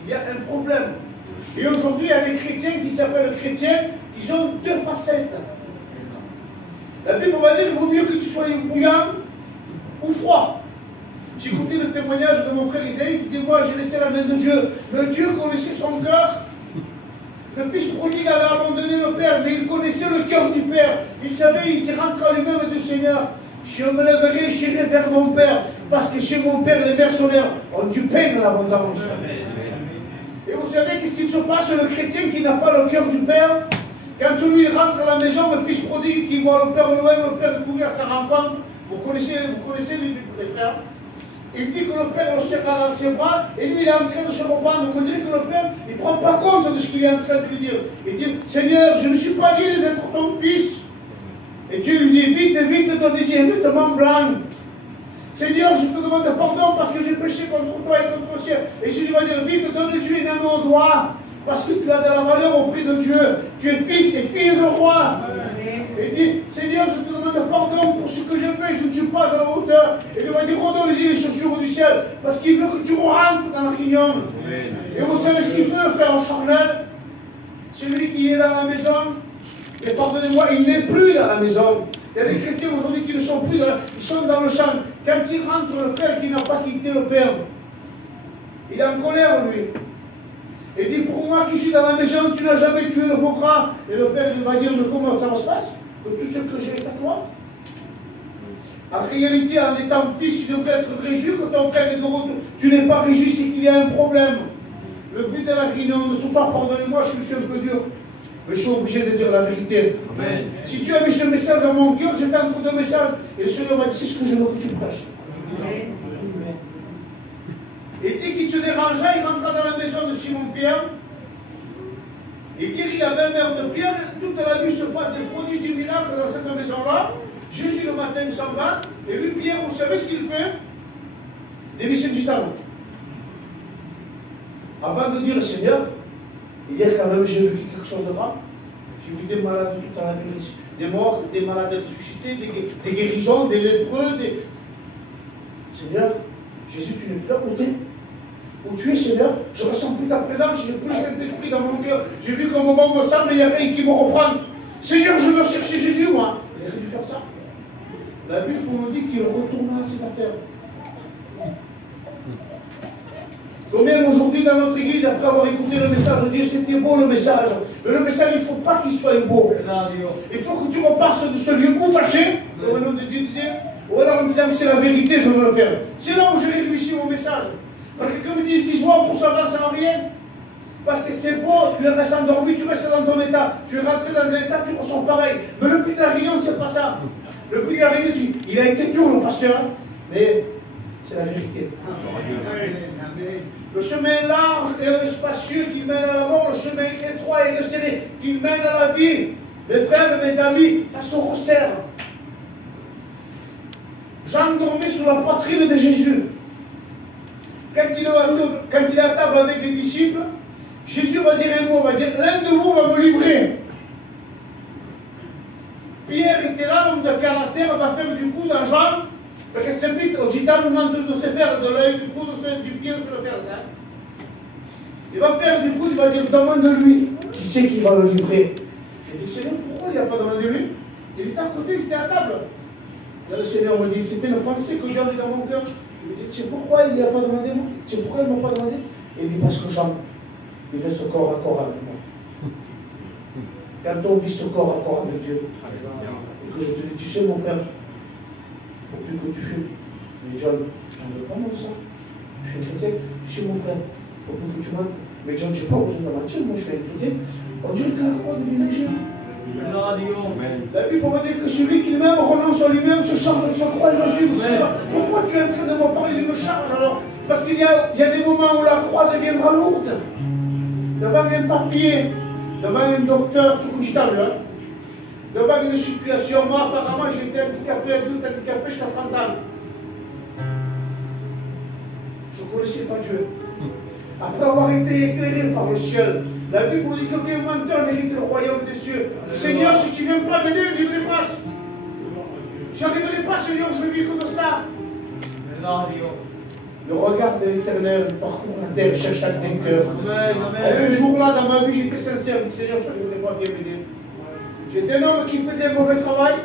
il y a un problème. Et aujourd'hui, il y a des chrétiens qui s'appellent chrétiens, ils ont deux facettes. La Bible va dire qu'il vaut mieux que tu sois bouillant ou froid. J'ai écouté le témoignage de mon frère Isaïe, il disait moi j'ai laissé la main de Dieu. Mais Dieu connaissait son cœur. Le fils prodigue avait abandonné le Père, mais il connaissait le cœur du Père. Il savait, il s'est rentré à lui-même et dit Seigneur, je me lèverai, j'irai vers mon Père, parce que chez mon Père, les mers solaires ont du pain en abondance. Et vous savez qu'est-ce qu'il se passe, le chrétien qui n'a pas le cœur du Père, quand lui rentre à la maison, le fils prodigue qui voit le Père au loin, le Père courir à sa rencontre, vous connaissez les frères. Il dit que le Père le serra dans ses bras, et lui il est en train de se reprendre. On dirait que le Père, il ne prend pas compte de ce qu'il est en train de lui dire. Il dit, Seigneur, je ne suis pas digne d'être ton fils. Et Dieu lui dit, vite, vite, donne-y un vêtement blanc. Seigneur, je te demande pardon parce que j'ai péché contre toi et contre le ciel. Et Jésus va dire, vite, donne-lui un anneau au doigt. Parce que tu as de la valeur auprès de Dieu. Tu es fils et fille de roi. Et il dit, Seigneur, je te demande pardon pour ce que j'ai fait, je ne suis pas à la hauteur. Et il va dire, redonne-lui les chaussures du ciel, parce qu'il veut que tu rentres dans la réunion. Et vous savez ce qu'il veut, frère charnel? Celui qui est dans la maison, et pardonnez-moi, il n'est plus dans la maison. Il y a des chrétiens aujourd'hui qui ne sont plus dans ils sont dans le champ. Quand il rentre, le frère qui n'a pas quitté le Père, il est en colère, lui. Et dit, pour moi qui suis dans la maison, tu n'as jamais tué le veau gras. Et le Père il va dire, mais comment ça se passe? Que tout ce que j'ai est à toi. En réalité, en étant fils, tu devrais être réjoui que ton frère est de retour. Tu n'es pas réjoui, c'est qu'il y a un problème. Le but de la réunion de ce soir, pardonnez-moi, je suis un peu dur. Mais je suis obligé de dire la vérité. Amen. Si tu as mis ce message à mon cœur, j'étais entre deux messages. Et le Seigneur m'a dit, c'est ce que je veux que tu prêches. Amen. Et dès qu'il se dérangea, il rentra dans la maison de Simon-Pierre. Et guérit la belle-mère de Pierre. Toute la nuit se passe des prodiges du miracle dans cette maison-là. Jésus le matin s'en va. Et lui, Pierre, vous savez ce qu'il fait? Des missions du talent. Avant de dire, Seigneur, hier quand même j'ai vu quelque chose de grave. J'ai vu des malades toute la nuit, des morts, des malades ressuscités, des guérisons, des lépreux, des... Seigneur, Jésus, tu n'es plus à côté. Où tu es, Seigneur, je ne ressens plus ta présence, je n'ai plus le Saint-Esprit dans mon cœur. J'ai vu qu'au moment où on me semble, il n'y a rien qui me reprend. Seigneur, je veux chercher Jésus, moi. Il aurait dû faire ça. La Bible nous dit qu'il retourna à ses affaires. Combien aujourd'hui dans notre église, après avoir écouté le message de Dieu, c'était beau le message. Mais le message, il ne faut pas qu'il soit beau. Il faut que tu repartes de ce lieu ou fâché, comme le nom de Dieu disait, ou alors en disant que c'est la vérité, je veux le faire. C'est là où j'ai réussi mon message. Parce que comme ils disent qu'ils voient pour savoir, ça ne rien. Parce que c'est beau, tu restes endormi, tu restes dans ton état. Tu es rentré dans un état, tu ressens pareil. Mais le but de la réunion, c'est pas ça. Le but de la réunion, il a été dur, le pasteur, mais c'est la vérité. Le chemin large et spacieux qui mène à la mort, le chemin étroit et resserré qui mène à la vie. Mes frères et mes amis, ça se resserre. Jean dormait sur la poitrine de Jésus. Quand il est à table avec les disciples, Jésus va dire un mot, va dire, l'un de vous va me livrer. Pierre était là, l'homme de caractère, va faire du coup dans Jean, parce que c'est vite, le gitano demande de se faire de l'œil, du coup, du pied, de se le faire ça. Il va faire du coup, il va dire, demande-lui, qui c'est qui va le livrer? Il dit, Seigneur, pourquoi il n'a pas demandé lui? Il était à côté, il était à table. Là, le Seigneur me dit, c'était une pensée que j'avais dans mon cœur. Il me dit, tu sais pourquoi il n'a pas demandé moi? Tu sais pourquoi il ne m'a pas demandé? Il dit, parce que Jean, il fait ce corps à corps avec moi. Quand on vit ce corps à corps avec Dieu, et que je te dis, tu sais mon frère, il ne faut plus que tu fumes. Il me dit, John, j'en veux pas moi de ça. Je suis un chrétien. Tu sais mon frère, il ne faut plus que tu mentes. Mais John, je n'ai pas besoin de mentir, moi je suis un chrétien. On dirait que la croix devient légère. La Bible va dire que celui qui même renonce en lui-même se charge de sa croix et me suit. Pourquoi tu es en train de me parler d'une charge alors? Parce qu'il y a des moments où la croix deviendra lourde. Devant un papier, devant un docteur, ce que je t'en veux, devant une situation, moi apparemment j'ai été handicapé, adulte handicapé jusqu'à 30 ans. Je ne connaissais pas Dieu. Après avoir été éclairé par le ciel, la Bible nous dit qu'aucun menteur n'hérite le royaume des cieux. Seigneur, si tu ne viens pas m'aider, je ne vivrai pas. Je n'arriverai pas, Seigneur, je vis comme ça. Le regard de l'Éternel parcourt la terre, cherche chaque vainqueur. Et un jour-là, dans ma vie, j'étais sincère. Je dis, Seigneur, je n'arriverai pas à bien m'aider. J'étais un homme qui faisait un mauvais travail.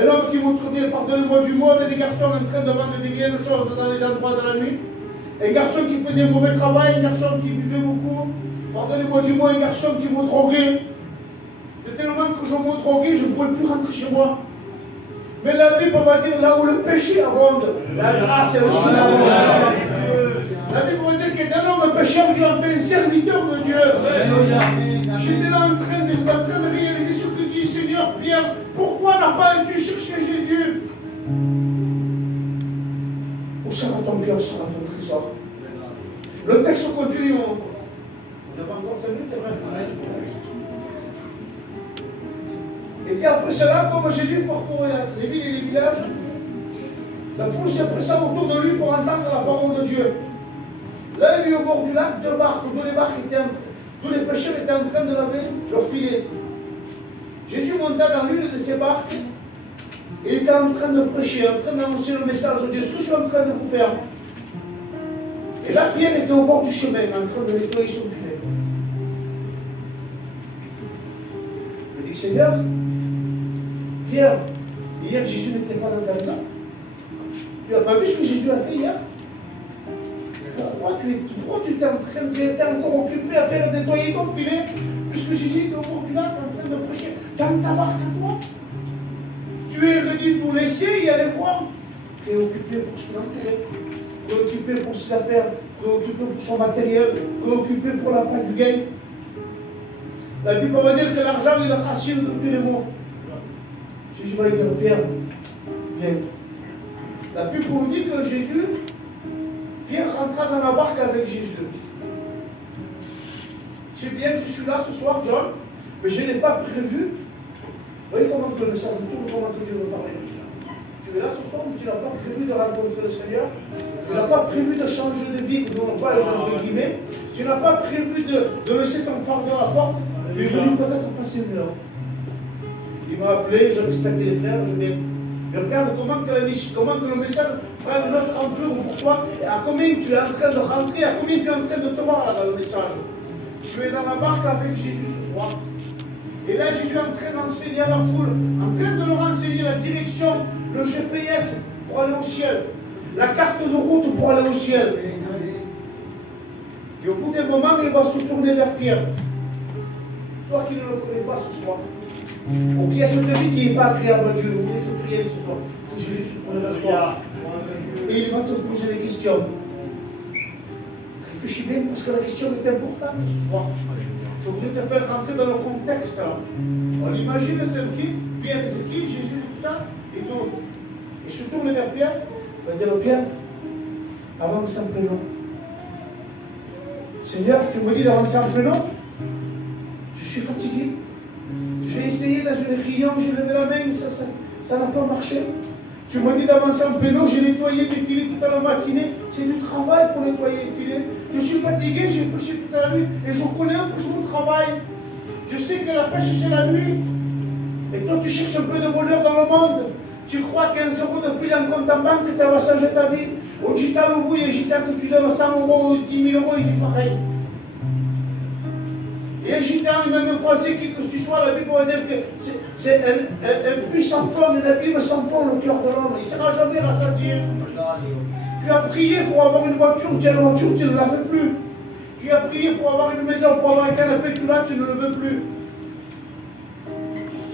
Un homme qui me trouvait, pardonnez-moi du mot, des garçons en train de vendre des vieilles choses dans les endroits de la nuit. Un garçon qui faisait un mauvais travail, un garçon qui buvait beaucoup. Pardonnez-moi du mot, un garçon qui me droguait. De tellement que je me droguais, je ne pouvais plus rentrer chez moi. Mais la Bible va dire, là où le péché abonde, la grâce et le salut abondent. La Bible va dire que d'un homme pécheur, Dieu a fait un serviteur de Dieu. J'étais là en train de réaliser ce que dit Seigneur Pierre. Pourquoi n'a pas dû chercher Jésus? Où sera ton cœur, sera ton trésor? Le texte continue. On n'a pas encore 5 minutes, et puis après cela, comme Jésus parcourait les villes et les villages, la foule s'est pressée autour de lui pour entendre la parole de Dieu. Là, il vit au bord du lac 2 barques, tous les pêcheurs étaient en train de laver leur filet. Jésus monta dans l'une de ces barques, et il était en train de prêcher, en train d'annoncer le message de Dieu, ce que je suis en train de vous faire. Et là, Pierre était au bord du chemin, en train de nettoyer son filet. Il dit, Seigneur, Pierre, hier Jésus n'était pas dans ta maison. Tu n'as pas vu ce que Jésus a fait hier? Pourquoi tu étais encore occupé à faire nettoyer ton filet, puisque Jésus était au bord du lac en train de prêcher dans ta barque à toi? Tu es dû tout laisser et aller voir. Préoccupé pour ce qu'il entourait, préoccupé pour ses affaires, préoccupé pour son matériel, préoccupé pour la part du gain. La Bible va dire que l'argent est la racine de tous les maux. Jésus va dire, Pierre, viens. La Bible nous dit que Jésus, Pierre rentra dans la barque avec Jésus. C'est bien que je suis là ce soir, John, mais je n'ai pas prévu. Vous voyez comment le message tourne, comment que Dieu veut parler. Tu es là ce soir, mais tu n'as pas prévu de rencontrer le Seigneur. Tu n'as pas prévu de changer de vie, non pas entre guillemets. Tu n'as pas prévu de laisser ton fardeau à la porte. Tu es venu peut-être passer une heure. Il m'a appelé, je respectais les frères, je viens. Mais regarde comment que le message prend une autre ampleur pour toi, et à combien tu es en train de rentrer, à combien tu es en train de te voir là dans le message. Tu es dans la barque avec Jésus ce soir. Et là, Jésus est en train d'enseigner à la foule, en train de leur enseigner la direction, le GPS pour aller au ciel, la carte de route pour aller au ciel. Et au bout d'un moment, il va se tourner vers Pierre. Toi qui ne le connais pas ce soir, ou qui a cette vie qui n'est pas agréable à Dieu, je voudrais que tu viennes ce soir, où Jésus se tourne vers toi. Et il va te poser des questions. Réfléchis bien parce que la question est importante ce soir. Je voudrais te faire rentrer dans le contexte. On imagine c'est qui, Pierre, c'est qui, Jésus, tout ça, et tout. Il se tourne vers Pierre, il va dire, Pierre, avance en prénom. Seigneur, tu me dis d'avancer en prénom? Je suis fatigué. J'ai essayé dans une réunion, j'ai levé la main, ça n'a pas marché. Tu m'as dit d'avancer en péno, j'ai nettoyé mes filets toute la matinée. C'est du travail pour nettoyer les filets. Je suis fatigué, j'ai pêché toute la nuit et je connais un peu mon travail. Je sais que la pêche c'est la nuit. Et toi tu cherches un peu de bonheur dans le monde. Tu crois 15 € de plus en compte en banque, ça va changer ta vie. Au gitan au bout, il y a un gitan que tu donnes 100 € ou 10 000 €, il fait pareil. Et un gitan, même un français, qui que tu sois, la Bible va dire que c'est un puissant fond, et la Bible s'en fond le cœur de l'homme. Il ne sera jamais rassasié. Tu as prié pour avoir une voiture, tu as une voiture, tu ne la veux plus. Tu as prié pour avoir une maison, pour avoir un canapé, tu l'as, tu ne le veux plus.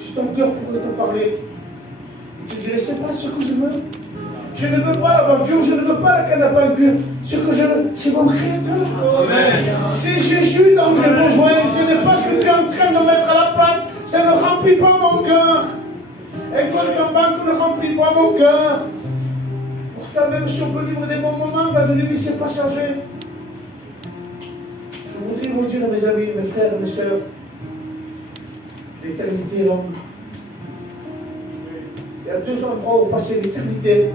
Si ton cœur pourrait te parler, tu te dirais, c'est pas ce que je veux. Je ne veux pas la voiture, je ne veux pas le canapé en cuir. Ce que je veux, c'est mon Créateur. C'est Jésus dont j'ai besoin. Ce n'est pas ce que tu es en train de mettre à la place. Ça ne remplit pas mon cœur. Et compte en banque ne remplit pas mon cœur. Pourtant, même si on peut vivre des bons moments dans une vie, c'est passager. Je voudrais vous dire, mes amis, mes frères, mes sœurs, l'éternité est longue. Il y a deux endroits où passer l'éternité.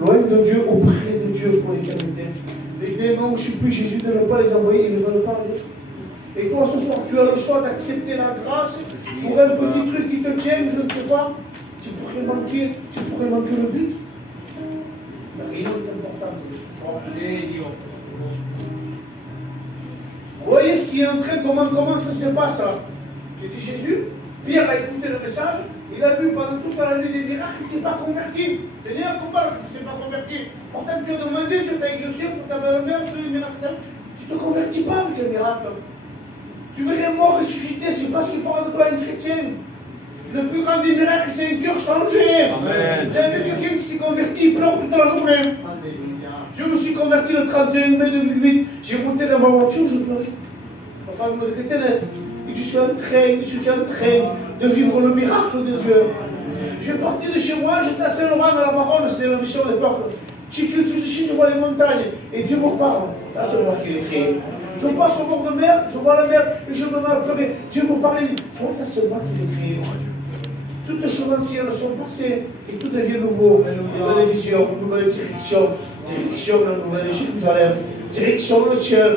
Loin de Dieu, auprès de Dieu pour l'éternité. Les démons supplient Jésus de ne pas les envoyer, ils ne veulent pas aller. Et toi, ce soir, tu as le choix d'accepter la grâce pour un petit truc qui te tient, je ne sais pas. Tu pourrais manquer le but. Rien n'est important ce soir. Vous voyez ce qui est en train, comment ça se passe ça? J'ai dit Jésus, Pierre a écouté le message, il a vu pendant toute l'année des miracles, il ne s'est pas converti. C'est bien qu'on parle qu'il ne s'est pas converti. Pourtant tu as demandé, Dieu t'a exaucé pour ta belle-mère, tu as miracle. Tu ne te convertis pas avec un miracle. Tu verrais mort ressuscité, c'est parce qu'il faut rendre toi un chrétien. Le plus grand des miracles, c'est un cœur changé. Il y a quelqu'un qui s'est converti, il pleure toute la journée. Je me suis converti le 31 mai 2008. J'ai monté dans ma voiture, je pleurais. Ma femme me dit que je suis en train de vivre le miracle de Dieu. Je suis parti de chez moi, j'étais à Saint-Laurent à la Baronne, c'était la mission de l'époque. Je vois les montagnes et Dieu me parle. Ça, c'est moi qui l'ai créé. Je passe au bord de mer, je vois la mer et je me mets à pleurer. Dieu me parle. Tu vois, ça, c'est moi qui l'ai créé. Toutes les choses anciennes sont passées et tout devient nouveau. Nouvelle vision, nouvelle direction. Direction la nouvelle Jérusalem. Direction le ciel.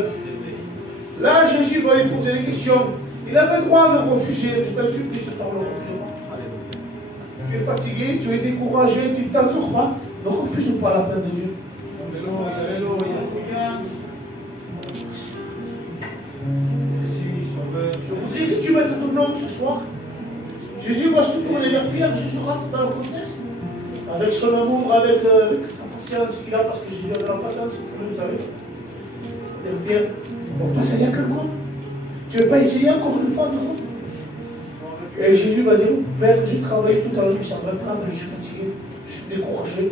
Là, Jésus va lui poser des questions. Il avait le droit de refuser. Je t'en supplie ce soir, ne refuse pas. Tu es fatigué, tu es découragé, tu ne t'en sors pas. Ne refuse pas l'appel de Dieu. Je voudrais que tu mettes ton nom ce soir. Jésus va se tourner vers Pierre, Jésus rentre dans le contexte. Avec son amour, avec sa patience qu'il a, parce que Jésus a de la patience, vous savez. Pierre, on va pas s'aller à quel monde? Tu ne veux pas essayer encore une fois de vous? Et Jésus va dire, Père, j'ai travaillé toute la nuit sans me prendre, je suis fatigué, je suis découragé.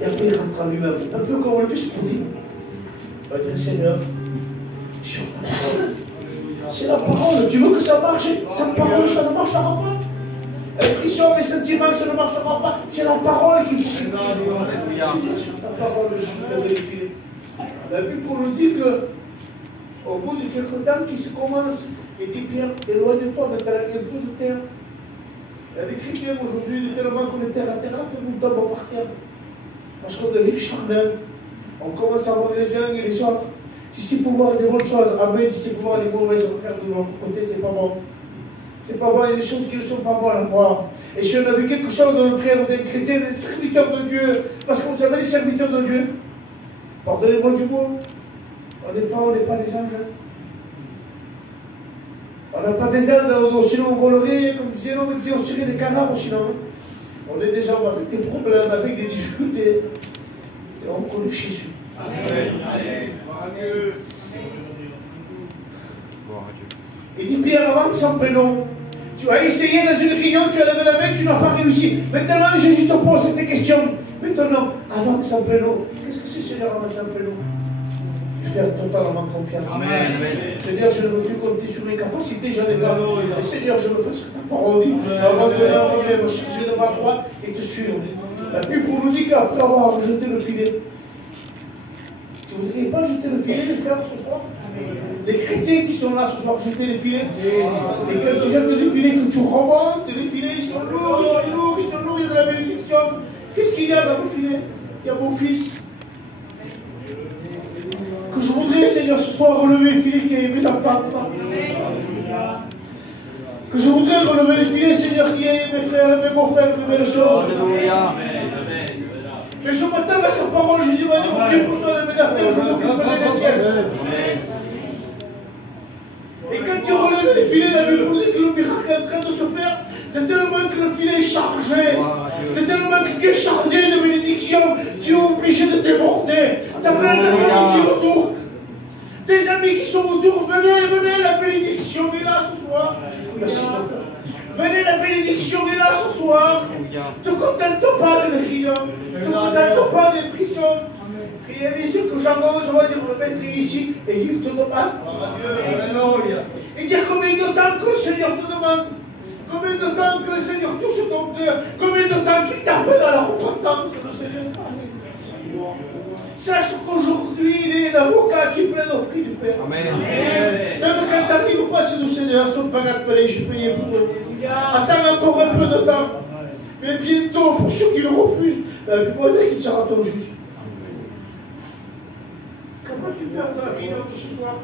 Et après il rentre en lui-même, un peu comme le fils prodigue. Il va dire, Seigneur, sur ta parole, c'est la parole, tu veux que ça marche? Sans parole, ça ne marchera pas. L'impression, les sentiments, ça ne marchera pas. C'est la parole qui faut. Seigneur, sur ta parole, je vais vérifier. La Bible nous dit qu'au bout de quelques temps, qui se commence, et dit Pierre, éloigne-toi de terre, il y a peu de terre. Il y a des chrétiens aujourd'hui, tellement qu'on est terre à terre, que nous tombons par terre. Parce qu'on devient charnel. On commence à voir les uns et les autres. Si c'est pour voir des bonnes choses, amen. Si c'est pour voir les mauvaises, regarde de l'autre côté, c'est pas bon. C'est pas bon, il y a des choses qui ne sont pas bonnes à voir. Et si on a vu quelque chose d'un frère, d'un chrétien, des serviteurs de Dieu, parce que vous savez, les serviteurs de Dieu, pardonnez-moi du mot, on n'est pas des anges. On n'a pas des ailes, sinon on volerait, comme disait l'homme, on serait des canards sinon. On est des hommes avec des problèmes, avec des difficultés. Et on connaît Jésus. Amen. Amen. Il dit Pierre, avant que ça prénom, tu as essayé dans une réunion, tu as levé la main, tu n'as pas réussi. Maintenant, Jésus te pose cette question. Maintenant, avant que ça prénom, qu'est-ce que c'est Seigneur avant ça prénom? Faire totalement confiance. Amen. Seigneur, je ne veux plus compter sur mes capacités, j'en ai pas. Mais Seigneur, je veux faire ce que ta parole dit. Abandonner à moi-même, charger de ma croix et te suivre. La Bible nous dit qu'après avoir jeté le filet, tu ne voudrais pas jeter le filet, les frères, ce soir? Les chrétiens qui sont là ce soir, jeter les filets. Et quand tu jettes les filets, que tu remontes, les filets, ils sont lourds, il y a de la bénédiction. Qu'est-ce qu'il y a dans le filet? Il y a mon fils. Que je voudrais, Seigneur, ce soir relever le filet qui est mes enfants. Que je voudrais relever le filet, Seigneur, qui est mes frères, mes beaux-frères, mes belles-sœurs. Mais je m'attends à sa parole, Jésus m'a dit, occupe-toi de mes affaires, je m'occuperai des tiennes. Et quand tu relèves les filets, la Bible dit que le miracle est en train de se faire. C'est tellement que le filet est chargé. C'est tellement que tu es chargé de bénédictions. Tu es obligé de déborder. Tu as plein de familles qui autour. Tes amis qui sont autour, venez, la bénédiction est là ce soir. Venez, la bénédiction est là ce soir. Ne te contente pas de rien. Ne te contente pas des frissons. Il y a des yeux que j'annonce, on va dire, le mettre ici, et il te demande. Et dire combien de temps que le Seigneur te demande. Combien de temps que le Seigneur touche ton cœur. Combien de temps qu'il t'appelle à la repentance, le Seigneur. Sache qu'aujourd'hui, il est l'avocat qui plaide au prix du Père. Amen. Même quand tu arrives au passé du Seigneur, son Père appelé, j'ai payé pour eux. Attends encore un peu de temps. Mais bientôt, pour ceux qui le refusent, la Bible dit qu'il sera ton juge. Comment tu perds la réunion de ce soir?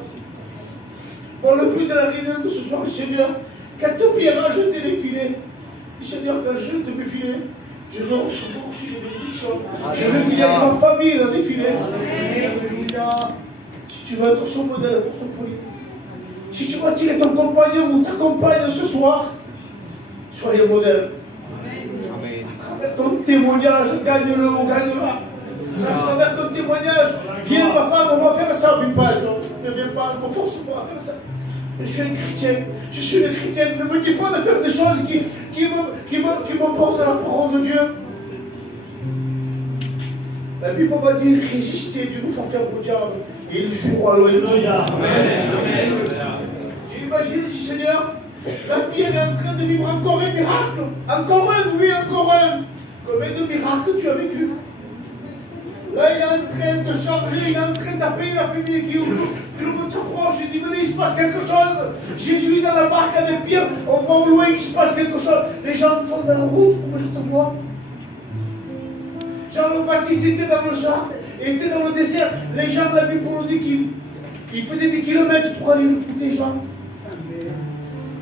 Bon, le but de la réunion de ce soir, le Seigneur, quand Pierre a jeté les filets, le Seigneur, quand je jette mes filets, je veux recevoir aussi les bénédictions. Je veux qu'il y ait ma famille dans les filets. Si tu veux être son modèle pour ton foyer, si tu veux attirer ton compagnon ou ta compagne ce soir, sois le modèle. À travers ton témoignage, gagne-le ou gagne-la. À travers ton témoignage, viens ma femme, on va faire ça, puis pas, ne viens pas, ne me force pas à faire ça. Je suis un chrétien, je suis une chrétienne. Ne me dis pas de faire des choses qui m'opposent à la parole de Dieu. La Bible va dire résister, Dieu nous fait faire au diable. Et il jouera loin de nous. J'imagine, dit Seigneur, la Pierre est en train de vivre encore un miracle. Encore un, oui, encore un. Combien de miracles tu as vécu? Là, il est en train de changer, il est en train d'appeler la famille qui est autour. Tout le monde s'approche et dit, venez, il se passe quelque chose. Jésus est dans la barque avec Pierre, on va au loin, il se passe quelque chose. Les gens font dans la route pour venir te voir. Jean le Baptiste était dans le jardin, était dans le désert. Les gens, la Bible nous dit qu'il faisait des kilomètres pour aller écouter Jean.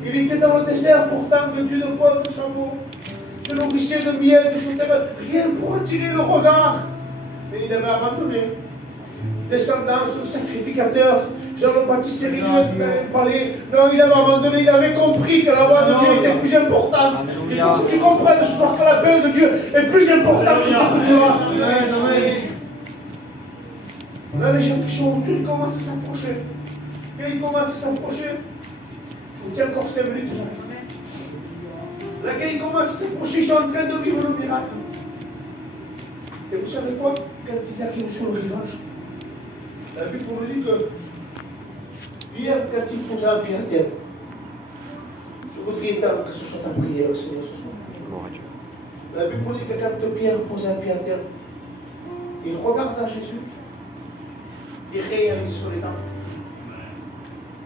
Il était dans le désert, pourtant, vêtu de bois, de chameau, de nourrissait de miel, de souterrain, rien pour attirer le regard. Mais il avait abandonné. Descendant sur le sacrificateur, Jean le Baptiste est venu parler. Non, il avait abandonné, il avait compris que la voix de Dieu était plus importante. Il faut que tu comprennes ce soir que la paix de Dieu est plus importante que ce que tu as. Là, les gens qui sont autour, ils commencent à s'approcher. Et ils commencent à s'approcher. Je vous tiens encore 5 minutes. Là, quand ils commencent à s'approcher, ils sont en train de vivre le miracle. Et vous savez quoi? Quand ils arrivent sur le rivage, la Bible nous dit que Pierre, quand il posait un pied à terre, je voudrais étendre que ce soit ta prière, Seigneur, ce soir. La Bible nous dit que quand Pierre posait un pied à terre, il regarde à Jésus, il réalise sur les dents.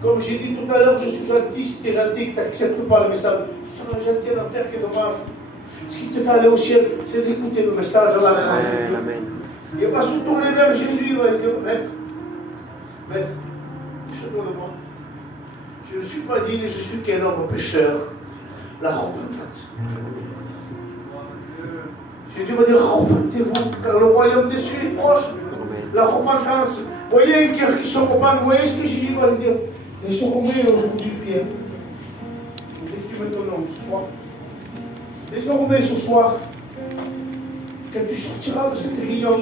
Comme j'ai dit tout à l'heure, je suis gentil, si tu es gentil, que tu n'acceptes pas le message. Tu seras gentil à la terre, qui est dommage. Ce qu'il te fait aller au ciel, c'est d'écouter le message à la grâce. Il va se tourner vers Jésus, il va dire, Maître, secours-moi. Je ne suis pas digne, je suis qu'un homme pécheur. La repentance. Jésus va dire, repentez-vous, car le royaume des cieux est proche. La repentance. Voyez un cœur qui se repent, voyez ce que Jésus va lui dire. Et se remet aujourd'hui, Pierre. Je voudrais que tu mettes ton nom ce soir. Désormais, ce soir, quand tu sortiras de cette réunion,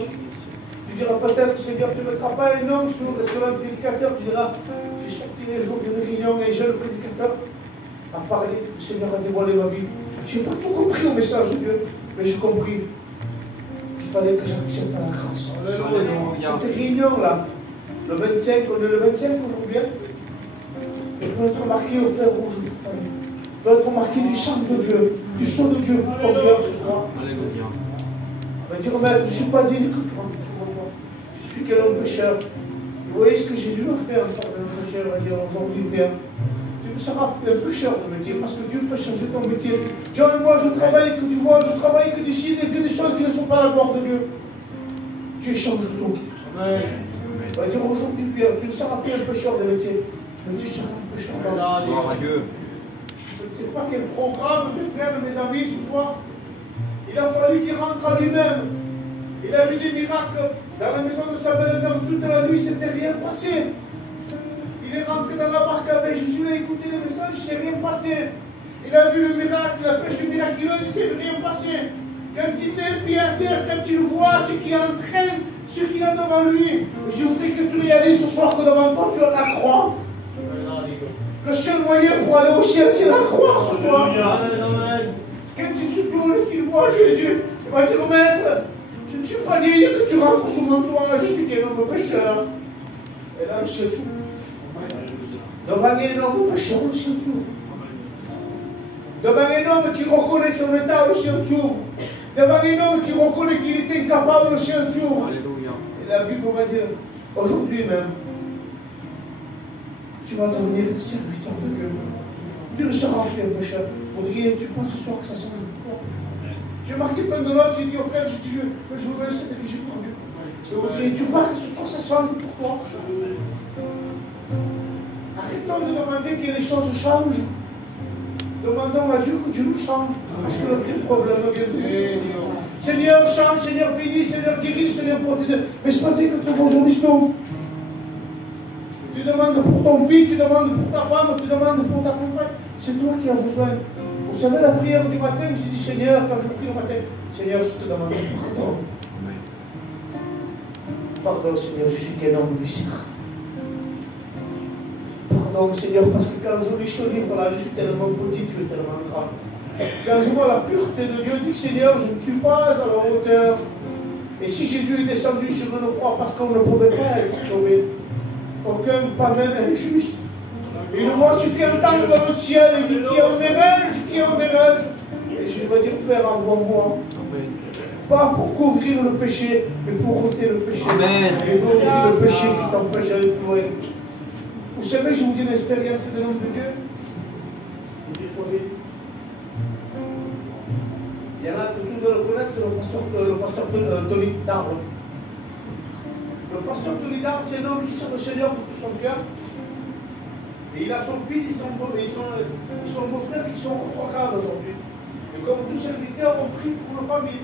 tu diras peut-être, Seigneur, tu ne mettras pas un nom sur le prédicateur, tu diras, j'ai sorti les jours d'une réunion et j'ai le prédicateur à parler, le Seigneur a dévoilé ma vie. Je n'ai pas tout compris au message de Dieu, mais j'ai compris qu'il fallait que j'accepte la grâce. Cette réunion-là, le 25, on est le 25 aujourd'hui, elle peut être marquée au fer rouge. Peut être marqué du sang de Dieu, du sang de Dieu pour ton cœur ce soir. Alléluia. On va dire, Maître, je ne suis pas digne que tu rentres sur moi. Je suis quel homme pécheur. Vous voyez ce que Jésus va faire en tant qu'homme pécheur? Il va dire aujourd'hui, Père, tu ne seras plus un pécheur de métier, parce que Dieu peut changer ton métier. John, moi, je travaille que du vol, je travaille que du ciel et que des choses qui ne sont pas la gloire de Dieu. Tu échanges tout. Amen. On va dire aujourd'hui, Père, tu ne seras plus un pécheur de métier, mais tu seras un pécheur de métier. Gloire à Dieu. Je ne sais pas quel programme, mes frères et mes amis, ce soir. Il a fallu qu'il rentre à lui-même. Il a vu des miracles dans la maison de sa belle-mère toute la nuit, c'était rien passé. Il est rentré dans la barque avec Jésus, il a écouté le message, il ne s'est rien passé. Il a vu le miracle, la pêche miraculeuse, il ne s'est rien passé. Quand il met le pied à terre, quand il voit ce qui entraîne, ce qu'il a devant lui, je voudrais que tu réalises ce soir que devant toi, tu as la croix. Le seul moyen pour aller au ciel, c'est la croix ce soir. Quand il se tourne et qu'il voit Jésus, il va dire, maître, je ne suis pas digne que tu rentres sous mon toit, je suis qu'un homme pécheur. Et là, le ciel s'ouvre. Devant un homme pécheur, le ciel s'ouvre. Devant un homme qui reconnaît son état, le ciel s'ouvre. Devant un homme qui reconnaît qu'il est incapable, le ciel s'ouvre. Et la Bible va dire, aujourd'hui même, tu vas devenir serviteur de Dieu. Tu ne seras plus un pécheur. On dit, tu penses ce soir que ça change quoi? J'ai marqué plein de notes, j'ai dit au frère, je dis, je voudrais cette religion pour Dieu. Et on dit, tu penses que ce soir ça change pour toi? Arrêtons de demander que les choses changent. Demandons à Dieu que Dieu nous change. Parce que le vrai problème vient de Dieu. Seigneur, change, Seigneur, bénis, Seigneur, guéris, Seigneur, protège. Mais c'est pas ça que tu as besoin d'histoire. Tu demandes pour ton fils, tu demandes pour ta femme, tu demandes pour ta compagne. C'est toi qui as besoin. Vous savez, la prière du matin, je dis, Seigneur, quand je prie le matin, Seigneur, je te demande pardon. Pardon, Seigneur, je suis qu'un homme vicieux. Pardon, Seigneur, parce que quand je lis ce livre-là, je suis tellement petit, tu es tellement grand. Quand je vois la pureté de Dieu, je dis, Seigneur, je ne suis pas à la hauteur. Et si Jésus est descendu sur une croix parce qu'on ne pouvait pas être sauvé, aucun pas même injuste. Et une voix suffit un temps dans le ciel et dit, qui enverrai-je, qui enverrai-je? Et je vais dire, Père, envoie-moi. Pas pour couvrir le péché, mais pour ôter le péché. Amen. Et pour ôter le péché qui t'empêche d'aller plus loin. Vous savez, je vous dis une expérience de l'homme de Dieu. Il y en a que tout doit le connaître, c'est le pasteur Tony Darwin. Le pasteur Tony Darwin, c'est un homme qui sert le Seigneur de tout son cœur. Et il a son fils et son beau-frère qui sont rétrogrades aujourd'hui. Et comme tous serviteurs ont pris pour leur famille.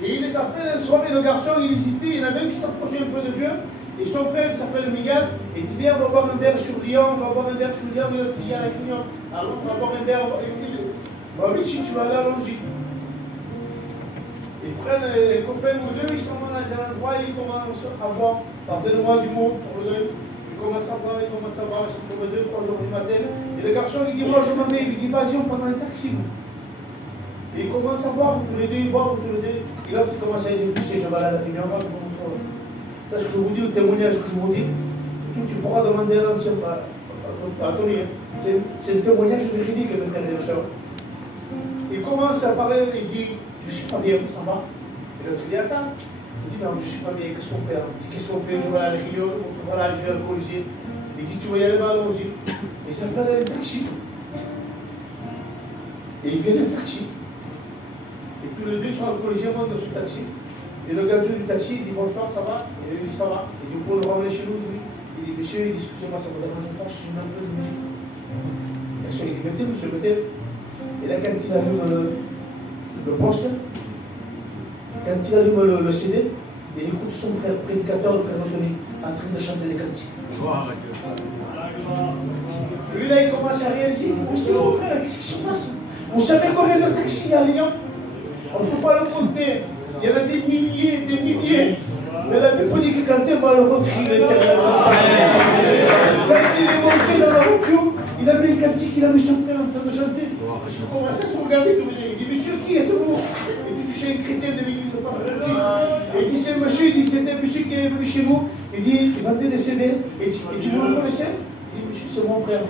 Et il les appelle un soir, et le garçon, il hésitait, il y en a un qui s'approchait un peu de Dieu. Et son frère, il s'appelle Miguel, et il dit, viens, on va boire un verre sur Lyon, on va boire un verre sur Lyon, et l'autre dit, à la Réunion. Alors on va boire un verre, et il dit, bah oui, si tu vas aller, allons-y. Ils prennent les copains ou deux, ils sont dans un endroit, et ils commencent à boire, pardonnez-moi du mot, pour le deux. Ils commencent à boire, ils sont pour 2-3 jours du matin. Et le garçon, il dit, moi je m'en mets, il dit, vas-y, on prend un taxi. Et ils commencent à boire, tous les deux, ils boivent, tous les deux. Et l'autre, il commence à dire, tu sais, je vais aller à la Réunion, je vous montre. C'est ce que je vous dis, le témoignage que je vous dis. Tu pourras demander à l'ancien, à Tony. C'est un témoignage véridique, mes frères et sœurs. Il commence à parler, il dit, je ne suis pas bien, ça va. Et l'autre dit, attends. Il dit, non, je ne suis pas bien, qu'est-ce qu'on fait? Qu'est-ce qu'on fait? Je vais aller à la Réunion, voilà, je vais à le policier. Il dit, tu vas y aller, allons-y. Et ça me donne un taxi. Et il vient un taxi. Et tous les deux sont alcoolisés, montent dans ce taxi. Et le gars du taxi, il dit bonsoir, ça va? Et lui, il dit ça va. Et du coup, on le ramène chez nous, il dit monsieur, il dit excusez-moi, ça me dérange pas, je un peu de musique. Et il dit mettez, monsieur, mettez. Et là, quand il allume le poste, quand il allume le CD, il écoute son frère prédicateur, le frère Anthony, en train de chanter des cantiques. Lui, là, il commence à réaliser, monsieur, mon frère, qu'est-ce qui se passe? Vous savez combien de taxis il y a à Lyon? On ne peut pas le compter. Il y en a des milliers, des milliers. Mais la Bible dit que quand un malheureux crie l'Éternel. Quand il est monté dans la voiture, il a mis le cantique, il a mis son frère en train de chanter. Je commençais à se regarder, il dit, monsieur, qui êtes-vous? Et dit, je suis un chrétien de l'église de Paris. Et il dit, c'est un monsieur, il dit, c'est un monsieur qui est venu chez nous. Il dit, il vendait des CD. Et il dit, vous le connaissez? Il dit, monsieur, c'est mon frère.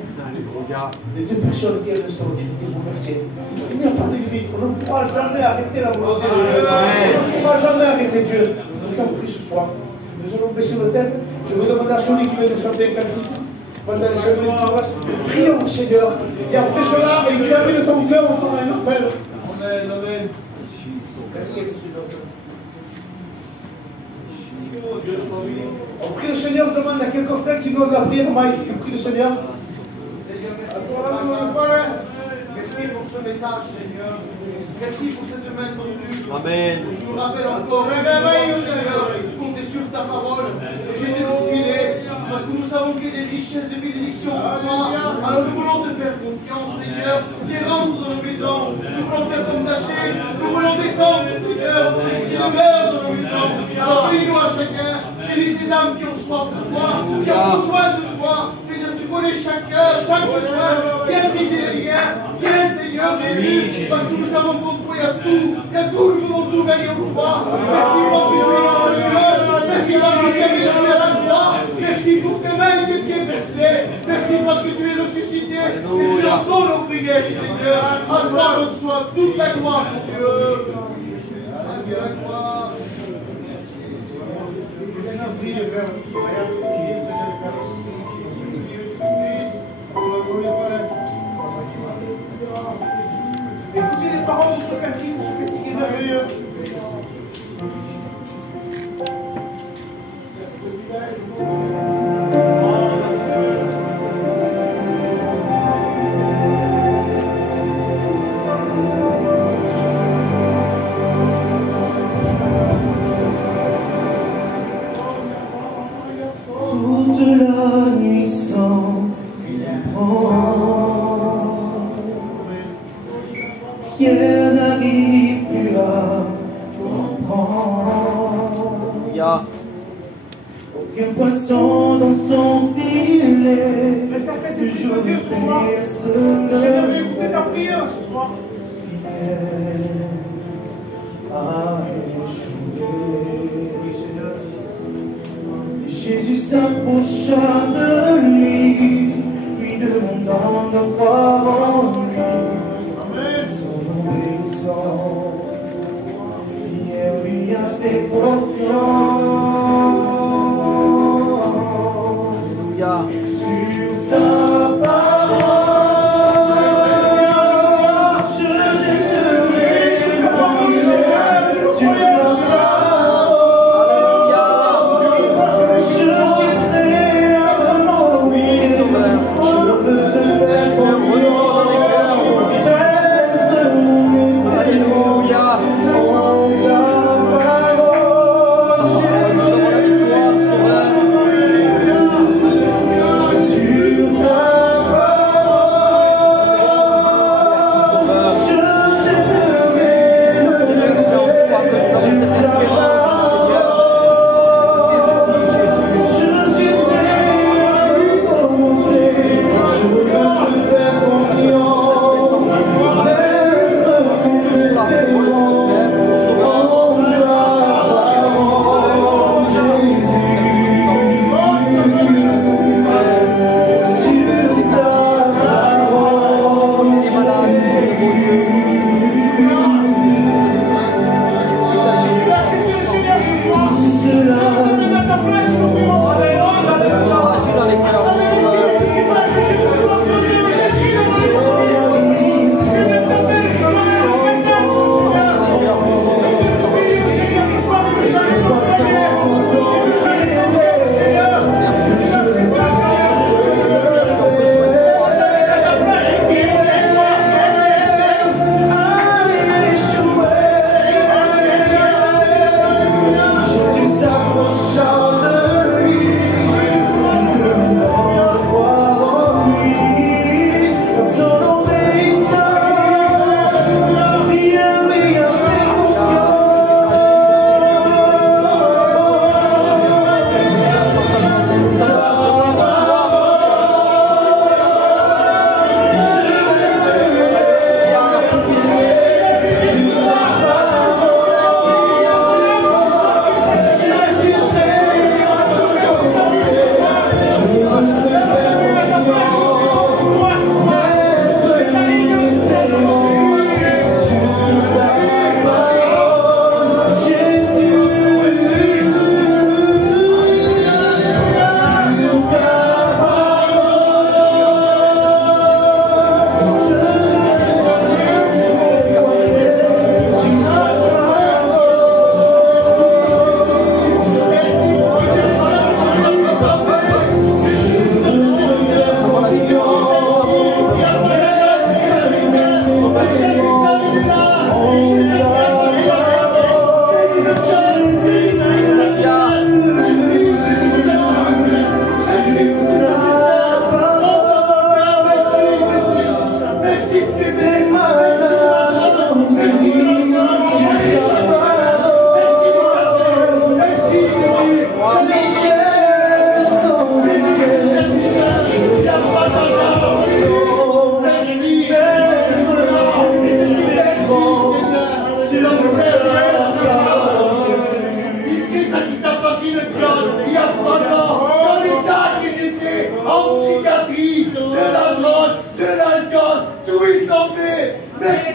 Les deux personnes qui aiment cette autorité bouleversée. Il n'y a pas de limite. On ne pourra jamais arrêter la volonté de Dieu. On ne pourra jamais arrêter Dieu. Je t'en prie ce soir. Nous allons baisser nos têtes. Je veux demander à celui qui vient nous chanter un cantique. Pendant les 5 minutes qui restent, prions au Seigneur. Et après cela, examine ton cœur, on fera un appel. Amen, amen. On prie le Seigneur, je demande à quelques frères qui n'osent la prière, Mike, qui prie le Seigneur. Merci pour ce message, Seigneur. Merci pour cette main tendue. Amen. Tu nous rappelles encore, Seigneur, compter sur ta parole et jeter nos filets, parce que nous savons qu'il y a des richesses, des bénédictions pour toi. Alors nous voulons te faire confiance, Seigneur, et rendre dans nos maisons. Nous voulons faire comme Zachée, nous voulons descendre, Seigneur, et demeure dans nos maisons. Alors bénis-nous à chacun, bénis ces âmes qui ont soif de toi, qui ont besoin de toi. Seigneur, tu connais chaque cœur, chaque besoin. Viens briser les liens, viens, Seigneur Jésus, parce que nous savons qu'en toi il y a tout, nous pouvons tout gagner en toi. Merci parce que tu es notre Dieu, merci parce que tu as vécu à la croix, merci pour tes mains et tes pieds percés, merci parce que tu es ressuscité et tu entends nos prières, Seigneur. À toi reçois toute la gloire, mon Dieu. À Dieu la gloire. Écoutez les paroles de ce cantique est merveilleux. Toute la nuit sans rien n'arrive plus à comprendre. Aucun poisson dans son filet. Reste à tête de Dieu ce soir. Le Seigneur veut écouter ta prière ce soir. A échoué. Jésus s'approcha de lui demandant de croire en lui. Son obéissant, il lui a fait confiance. Sur ta parole, je t'aimerai, je m'en sur ta parole. Je suis prêt à me mourir, je veux te faire confiance. Alléluia. Oh, la parole,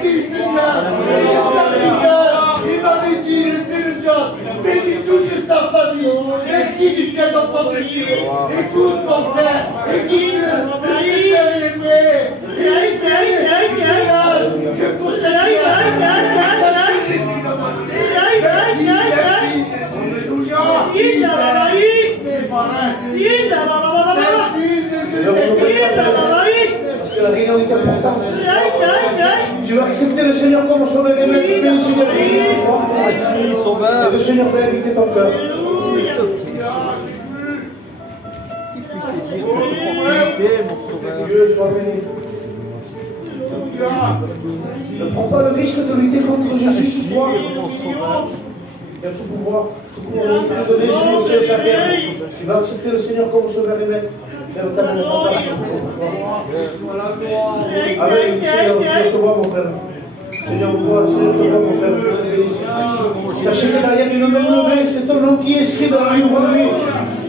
Merci Seigneur. Il m'avait dit, laissez le job. Bénis toute sa famille. Merci du ciel d'entendre Dieu. Écoute mon frère. Écoute-le. Le Seigneur est vrai. Je possède. Parce que la réunion est importante. Tu vas accepter le Seigneur comme sauveur et maître. Fais le Seigneur. Et le Seigneur va habiter ton cœur. Dieu soit béni. Ne prends pas le risque de lutter contre Jésus ce soir. Il a tout pouvoir. Tout pouvoir lui donner sur le ciel et la terre. Tu vas accepter le Seigneur comme sauveur et maître. Amen. Seigneur, je te vois, mon frère. Seigneur, je te vois, mon frère. Sachez que derrière le même levé, c'est ton nom qui est inscrit dans la livre de vie.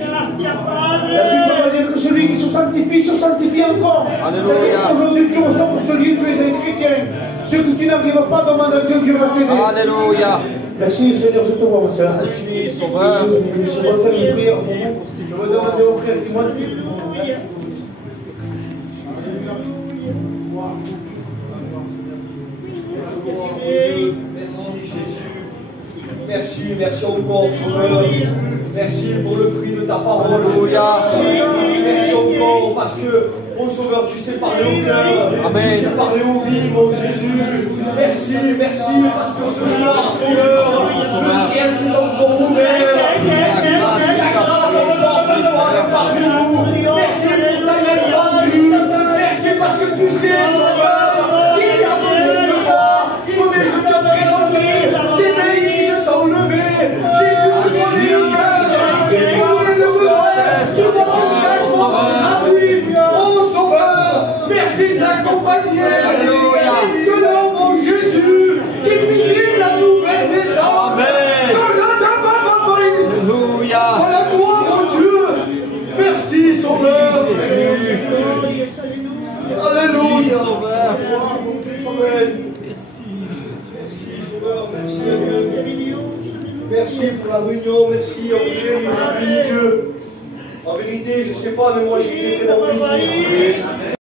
La Bible va dire que celui qui se sanctifie encore. C'est-à-dire qu'aujourd'hui, tu ressens que celui que tu es un chrétien. Ce que tu n'arrives pas, demande à Dieu, Dieu va t'aider. Alléluia. Merci Seigneur, je te vois, ma soeur. Merci, Sauveur. Je vais faire une prière. Je vais demander au frère qui m'a dit. Merci Jésus. Merci encore Sauveur. Merci pour le fruit de ta parole. Alléluia. Merci encore parce que, mon Sauveur, tu sais parler au cœur. Amen. Tu sais parler aux vies, mon Jésus. Merci parce que ce soir, Seigneur, le ciel est encore ouvert. Merci parce que ta grâce encore ce soir est parmi nous. Merci pour ta main tendue. Merci parce que tu sais, Sauveur, qu'il y a besoin de moi. Comme je te présenterai ces mains qui se sont levées. Jésus, tu connais le cœur. Tu connais le besoin. Tu vois l'engagement dans sa vie. Oh Sauveur, merci de l'accompagner. Maintenant, mon Jésus, qui prie la nouvelle naissance. Alléluia. Oh la gloire, mon Dieu. Merci Sauveur. Alléluia. Amen. Merci Sauveur, merci à Dieu. Merci pour la réunion, merci à Dieu, Dieu. En vérité, je ne sais pas, mais moi j'ai été vraiment béni.